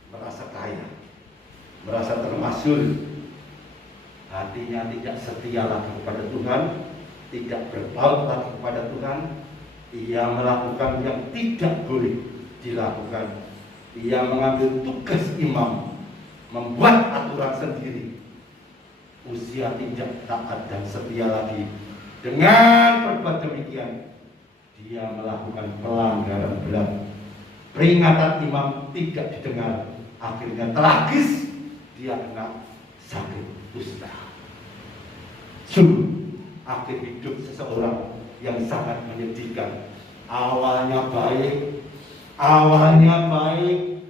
merasa kaya, merasa termasyhur. Hatinya tidak setia lagi kepada Tuhan, tidak berpaut lagi kepada Tuhan. Ia melakukan yang tidak boleh dilakukan. Ia mengambil tugas imam, membuat aturan sendiri. Uzia tidak taat dan setia lagi. Dengan berbuat demikian, dia melakukan pelanggaran berat. Peringatan imam tidak didengar. Akhirnya tragis, dia kena sakit kusta. Sungguh akhir hidup seseorang yang sangat menyedihkan. Awalnya baik,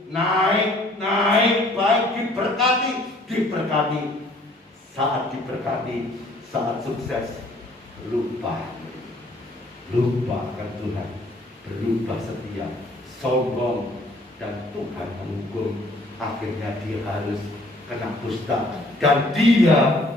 naik, baik, diberkati. Saat diberkati, saat sukses, lupa akan Tuhan, berubah setia, sombong, dan Tuhan menghukum. Akhirnya dia harus kena kusta dan dia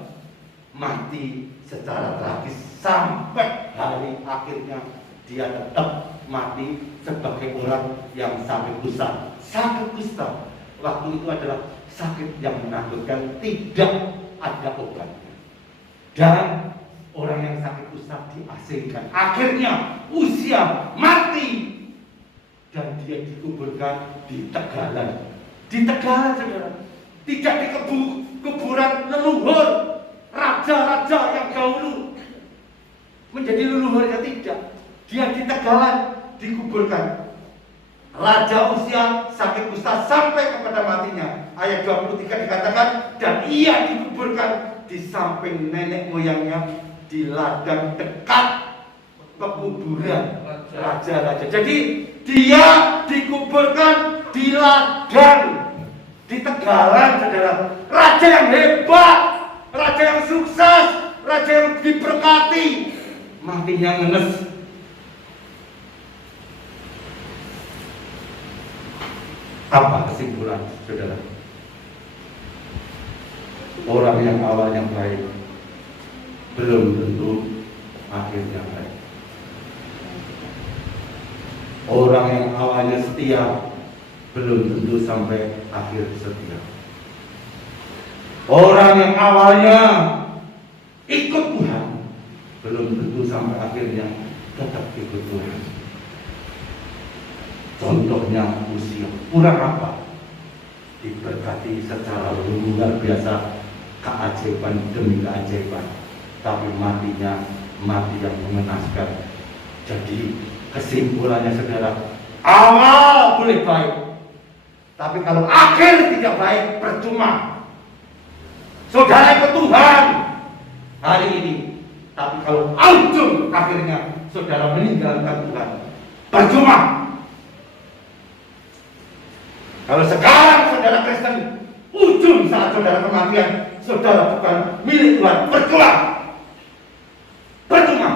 mati secara tragis. Sampai hari akhirnya dia tetap mati sebagai orang yang sakit kusta. Sakit kusta waktu itu adalah sakit yang menakutkan, tidak ada obatnya. Dan orang yang sakit kusta diasingkan. Akhirnya Uzia mati dan dia dikuburkan di Tegalan. Di Tegalan, saudara. Tidak di kuburan leluhur raja-raja yang dahulu menjadi leluhurnya, tidak. Dia di Tegalan dikuburkan. Raja Uzia sakit kusta sampai kepada matinya. Ayat 23 dikatakan, dan ia dikuburkan di samping nenek moyangnya di ladang dekat pekuburan raja-raja. Jadi dia dikuburkan di ladang di Tegalan, saudara. Raja yang hebat, raja yang sukses, raja yang diberkati, matinya ngenes. Apa kesimpulan, saudara? Orang yang awalnya baik belum tentu akhirnya baik. Orang yang awalnya setia belum tentu sampai akhir setia. Orang yang awalnya ikut Tuhan belum tentu sampai akhirnya tetap ikut Tuhan. Contohnya Uzia, kurang apa? Diberkati secara luar biasa, keajaiban demi keajaiban, tapi matinya mati yang mengenaskan. Jadi kesimpulannya, saudara, awal boleh baik, tapi kalau akhir tidak baik, percuma. Saudara ikut Tuhan hari ini, tapi kalau ujung akhirnya saudara meninggalkan Tuhan, percuma. Kalau sekarang saudara Kristen ujung saat saudara kematian, saudara bukan milik Tuhan. Percuma.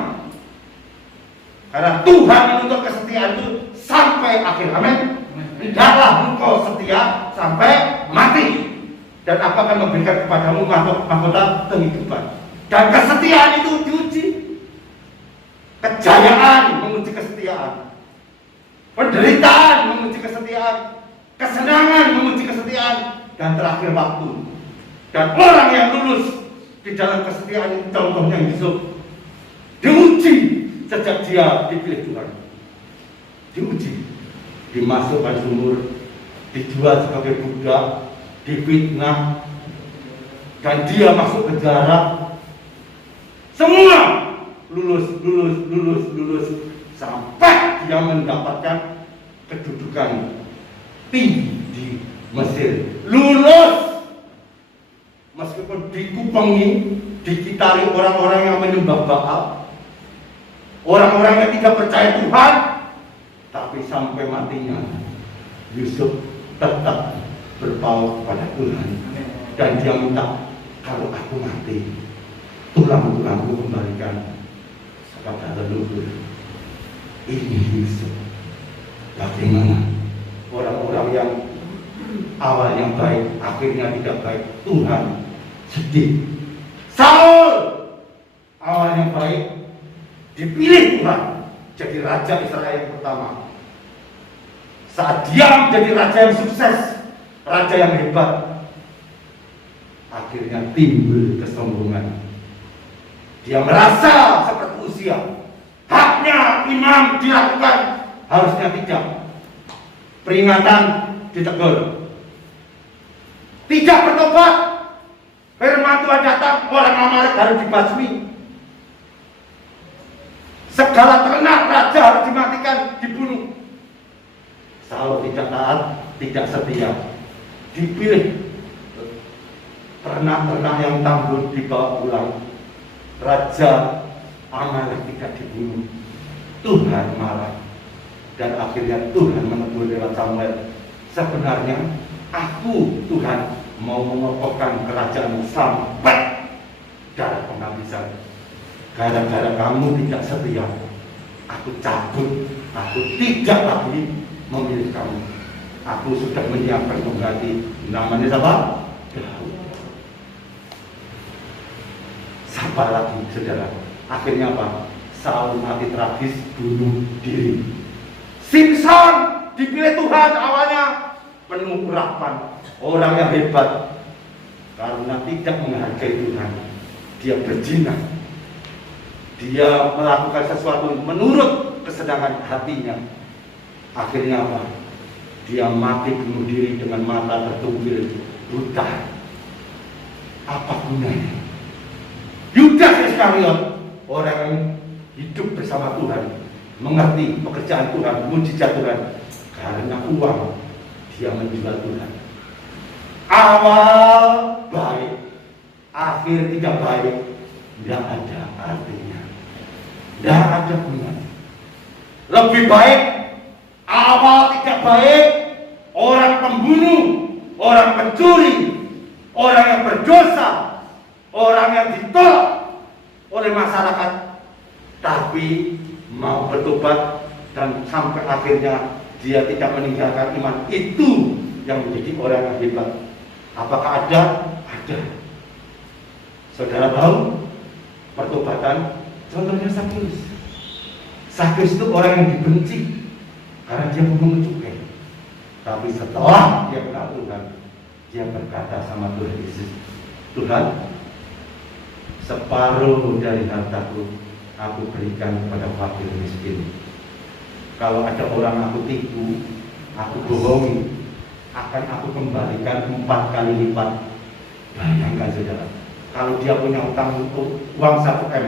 Karena Tuhan menuntut kesetiaan itu sampai akhir. Amin. Tidaklah engkau setia sampai mati, dan aku akan memberikan kepadamu mahkota kehidupan. Dan kesetiaan itu diuji. Kejayaan menguji kesetiaan, penderitaan menguji kesetiaan, kesenangan menguji kesetiaan, dan terakhir waktu. Dan orang yang lulus di dalam kesetiaan itu contohnya Yusuf, diuji sejak dia dipilih Tuhan. Diuji, dimasukkan sumur, dijual sebagai budak, difitnah, dan dia masuk penjara. Semua lulus sampai dia mendapatkan kedudukan tinggi di Mesir. Lulus meskipun dikupengi, dikitari orang-orang yang menyembah Baal, orang-orang yang tidak percaya Tuhan, tapi sampai matinya Yusuf tetap berpaut pada Tuhan. Dan dia minta, kalau aku mati, tulang-tulangku kembalikan kepada leluhur. Ini Yusuf. Bagaimana orang-orang yang awalnya baik, akhirnya tidak baik, Tuhan sedih. Saul awalnya baik, dipilih Tuhan jadi raja Israel yang pertama. Saat dia menjadi raja yang sukses, raja yang hebat, akhirnya timbul kesombongan. Dia merasa seperti usia, haknya imam dilakukan, harusnya tidak. Peringatan ditegur, tidak bertobat. Firman Tuhan datang, orang Amalek harus dibasmi. Segala ternak raja harus dimatikan, dibunuh. Saul tidak taat, tidak setia, dipilih. Ternak-ternak yang tangguh dibawa pulang. Raja Amalek tidak dibunuh. Tuhan marah, dan akhirnya Tuhan menegur lewat Samuel. Sebenarnya aku Tuhan mau mengokohkan kerajaan sampai darah penghabisan. Gara-gara kamu tidak setia, aku cabut. Aku tidak lagi memilih kamu. Aku sudah menyiapkan pengganti. Namanya siapa? Daud. Siapa lagi, saudara? Akhirnya apa? Saul mati tragis, bunuh diri. Simson dipilih Tuhan awalnya, penuh urapan, orang yang hebat. Karena tidak menghargai Tuhan, dia berzina. Dia melakukan sesuatu menurut kesenangan hatinya. Akhirnya apa? Dia mati bunuh diri dengan mata tertumpil buta. Apa gunanya? Yudas Iskariot, orang yang hidup bersama Tuhan, mengerti pekerjaan Tuhan, mujizat Tuhan, karena uang dia menjual Tuhan. Awal baik, akhir tidak baik, tidak ada artinya, tidak ada gunanya. Lebih baik awal tidak baik, orang pembunuh, orang pencuri, orang yang berdosa, orang yang ditolak oleh masyarakat, tapi mau bertobat dan sampai akhirnya dia tidak meninggalkan iman. Itu yang menjadi orang yang hebat. Apakah ada? Ada. Saudara tahu pertobatan? Contohnya Sakeus. Sakeus itu orang yang dibenci karena dia memungut cukai. Tapi setelah dia kenal Tuhan, dia berkata sama Tuhan Yesus, Tuhan, separuh dari hartaku aku berikan kepada fakir miskin. Kalau ada orang aku tipu, aku bohongi, akan aku kembalikan 4 kali lipat. Bayangkan saudara, kalau dia punya utang untuk uang 1 M,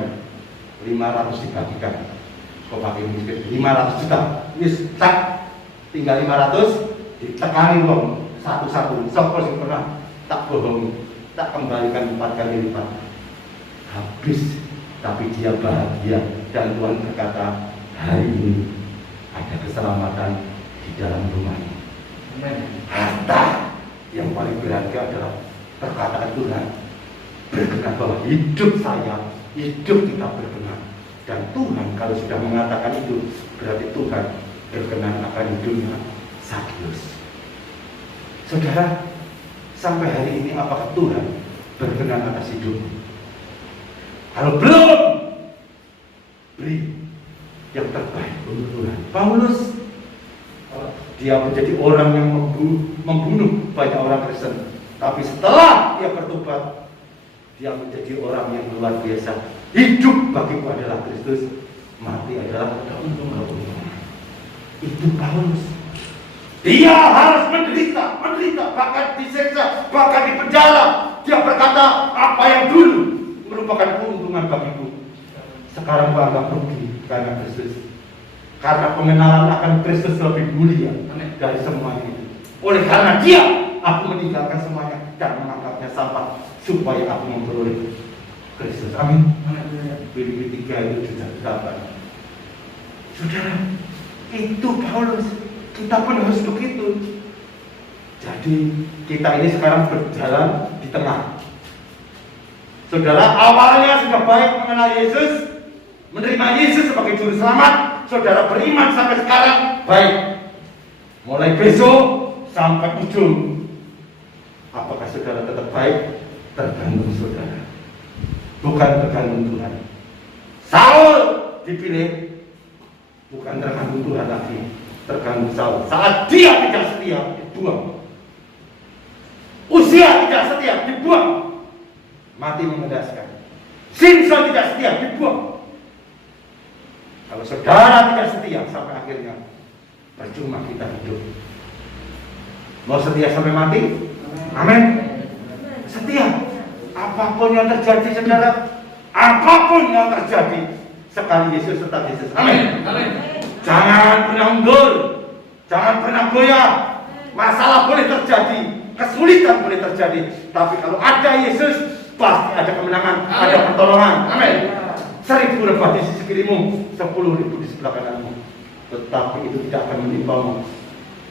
500 dibagikan ke fakir miskin, 500 juta, yes, tak, tinggal 500 ditekani uang satu-satu. Sopos yang pernah tak bohongi, tak kembalikan 4 kali lipat. Habis, tapi dia bahagia, dan Tuhan berkata, hari ini ada keselamatan di dalam rumahnya. Harta Yang paling berharga adalah perkataan Tuhan berkenan bahwa hidup saya, hidup kita berkenan. Dan Tuhan kalau sudah mengatakan itu, berarti Tuhan berkenan akan hidupnya Sakius. Saudara, sampai hari ini apakah Tuhan berkenan atas hidupmu? Kalau belum, beri yang terbaik untuk Tuhan. Paulus, dia menjadi orang yang membunuh banyak orang Kristen, tapi setelah dia bertobat, dia menjadi orang yang luar biasa. Hidup bagiku adalah Kristus, mati adalah keuntungan. Itu Paulus. Dia harus menderita, bahkan disiksa, bahkan di penjara. Dia berkata, apa yang dulu merupakan keuntungan bagiku, sekarang anggap rugi karena Kristus. Karena pengenalan akan Kristus lebih mulia dari semua itu. Oleh karena dia, aku meninggalkan semuanya dan mengangkatnya sampah supaya aku memperoleh Kristus. Amin. Filipi 3 itu sudah dapat. Saudara, itu Paulus. Kita pun harus begitu. Jadi kita ini sekarang berjalan di tengah. Saudara, awalnya sudah baik mengenal Yesus, menerima Yesus sebagai juru selamat. Saudara beriman sampai sekarang baik. Mulai besok sampai ujung, apakah saudara tetap baik? Tergantung saudara, bukan tergantung Tuhan. Saul dipilih, bukan tergantung Tuhan lagi, tergantung Saul. Saat dia tidak setia, dibuang. Usia tidak setia, dibuang. Mati mengendaskan. Simson tidak setia, dibuang. Kalau saudara tidak setia sampai akhirnya, percuma kita hidup. Mau setia sampai mati? Amin. Setia. Apapun yang terjadi, saudara, apapun yang terjadi, sekali Yesus tetap Yesus. Amin. Amin. Jangan pernah mundur, jangan pernah goyah. Masalah boleh terjadi, kesulitan boleh terjadi, tapi kalau ada Yesus, pasti ada kemenangan, ada pertolongan. Amin. 1000 rebah di sisi kirimu, 10.000 di sebelah kananmu, tetapi itu tidak akan menimpamu.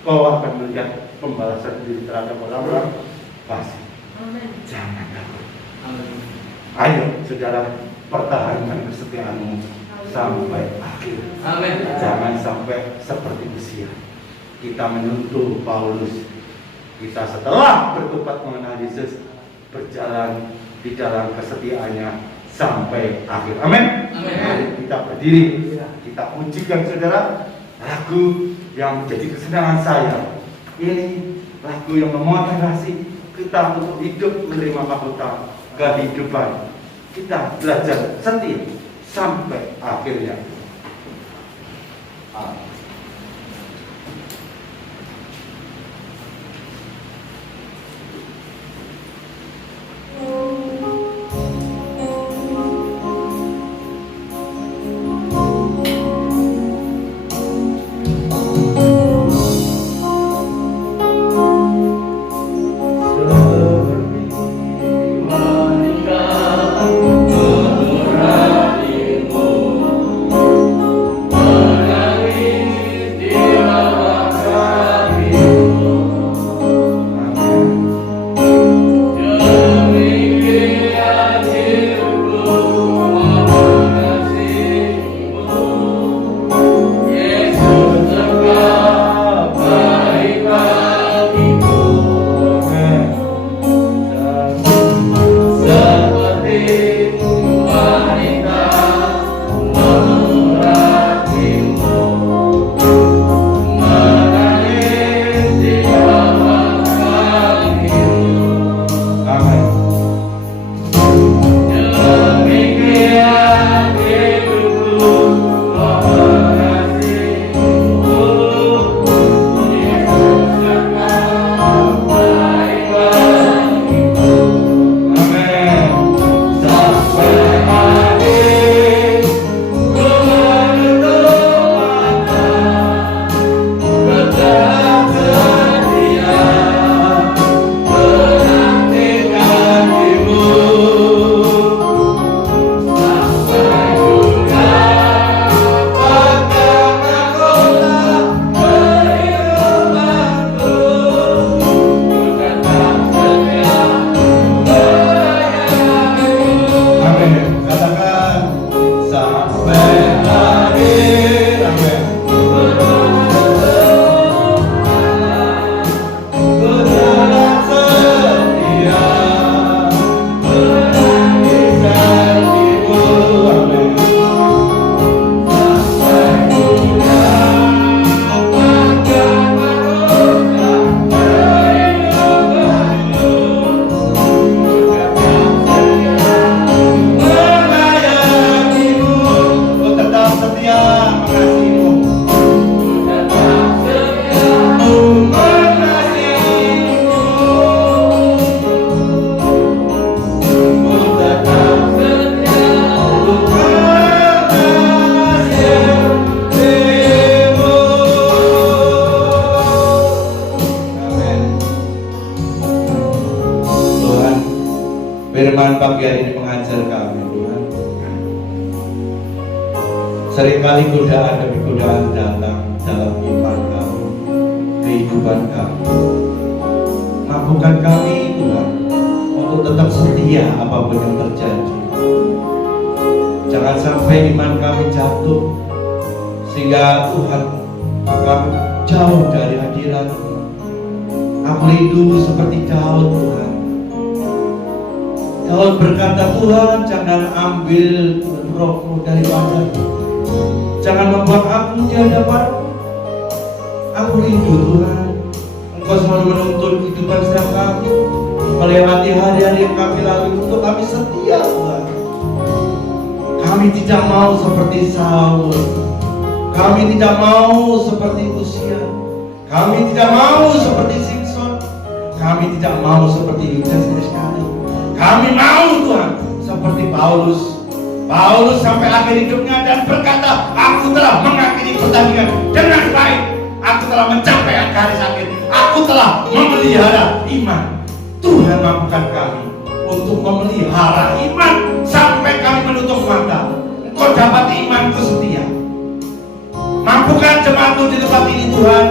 Kau akan melihat pembalasan diri terhadap orang-orang fasik. Jangan takut. Ayo saudara, pertahankan kesetiaanmu sampai akhir. Amin. Jangan sampai seperti usia. Kita menuntut Paulus. Kita setelah bertobat mengenal Yesus, berjalan di dalam kesetiaannya sampai akhir. Amin. Mari kita berdiri, kita pujikan saudara lagu yang menjadi kesenangan saya. Ini lagu yang memotivasi kita untuk hidup menerima mahkota kehidupan. Kita belajar setia sampai akhirnya. Amin. Menangis Firman pagi hari ini mengajar kami Tuhan. Seringkali godaan demi godaan datang dalam iman kami, kehidupan kami. Mampukan kami Tuhan untuk tetap setia apapun yang terjadi. Jangan sampai iman kami jatuh sehingga Tuhan kami jauh dari hadirat-Mu. Aku rindu seperti Daud Tuhan. Daud berkata, Tuhan jangan ambil roh-Mu dari wajahku, jangan membuang aku di hadapan-Mu. Aku rindu Tuhan, Engkau selalu menuntun kehidupan setiap kami, melewati hari-hari yang kami lalui untuk kami setia Tuhan. Kami tidak mau seperti Saul, kami tidak mau seperti Usia, kami tidak mau seperti Simpson, kami tidak mau seperti Yudas Iskariot. Kami mau Tuhan seperti Paulus. Paulus sampai akhir hidupnya dan berkata, aku telah mengakhiri pertandingan dengan baik, aku telah mencapai garis akhir, aku telah memelihara iman. Tuhan mampukan kami untuk memelihara iman sampai kami menutup mata. Engkau dapat imanku setia. Mampukan jemaatmu di tempat ini Tuhan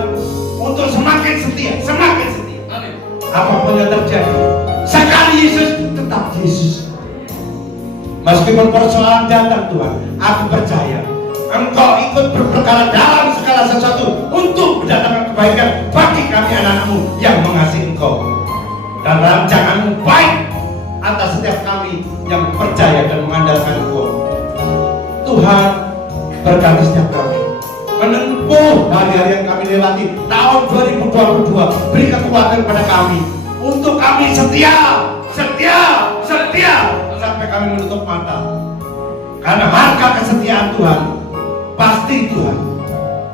untuk semakin setia, semakin setia. Amin. Apapun yang terjadi, sekali Yesus tetap Yesus. Meskipun persoalan datang Tuhan, aku percaya Engkau ikut berperkara dalam segala sesuatu untuk mendatangkan kebaikan bagi kami anak-Mu yang mengasihi Engkau. Dan rancangan-Mu baik atas setiap kami yang percaya dan mengandalkan Engkau. Tuhan, berkati setiap kami menempuh hari-hari yang kami lewati tahun 2022. Beri kekuatan kepada kami untuk kami setia sampai kami menutup mata. Karena harga kesetiaan Tuhan, pasti Tuhan,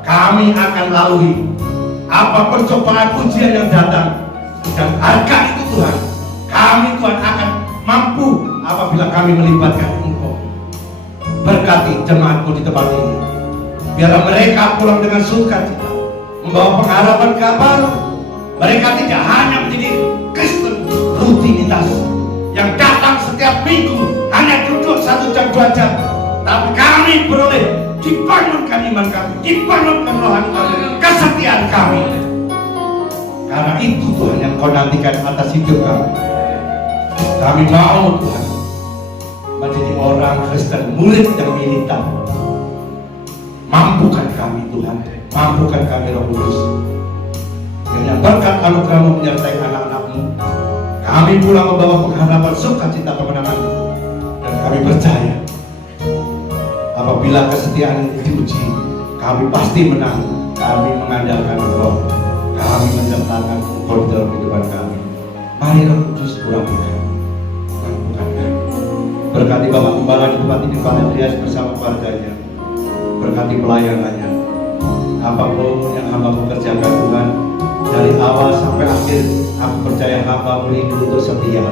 kami akan lalui apapun cobaan ujian yang datang. Dan harga itu Tuhan, kami Tuhan akan mampu apabila kami melibatkan Engkau. Berkati jemaat-Mu di tempat ini, biarlah mereka pulang dengan sukacita, membawa pengharapan kabar. Mereka tidak hanya menjadi Kristen rutinitas yang datang setiap minggu hanya duduk 1 jam 2 jam, tapi kami beroleh dibangunkan iman kami, dibangunkan rohani kami, kesetiaan kami. Karena itu Tuhan yang Kau nantikan atas hidup kami. Kami mau Tuhan menjadi orang Kristen, murid yang militan. Mampukan kami Tuhan, mampukan kami Roh Kudus. Dengan berkat anugerah-Mu menyertai anak-anak-Mu, kami pulang membawa pengharapan sukacita kemenangan. Dan kami percaya apabila kesetiaan ini diuji, kami pasti menang. Kami mengandalkan Engkau, kami menyertakan Engkau di dalam kehidupan kami. Mari Roh Kudus pura-pura mampukan kami. Berkati Bapak Gembala di tempat ini, Pak Andreas bersama keluarganya. Berkati pelayanannya. Apapun yang hamba kerjakan Tuhan, dari awal sampai akhir, aku percaya hamba rindu untuk setia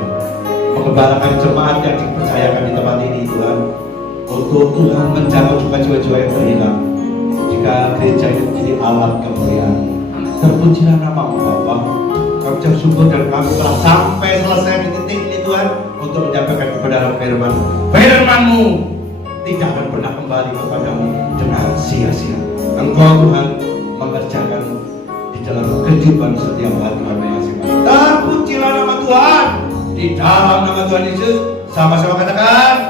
mengembalakan jemaat yang dipercayakan di tempat ini Tuhan, untuk Tuhan menjangkau juga jiwa-jiwa yang terhilang. Jika gereja itu menjadi alat kemuliaan, terpujilah nama-Mu Bapa. Kami ucap syukur dan kami telah sampai selesai di titik ini Tuhan, untuk menyampaikan kebenaran firman-Mu tidak akan pernah kembali kepadamu dengan sia-sia. Engkau Tuhan mengerjakan di dalam kehidupan setiap hari kami masing-masing. Terpujilah nama Tuhan. Di dalam nama Tuhan Yesus, sama-sama katakan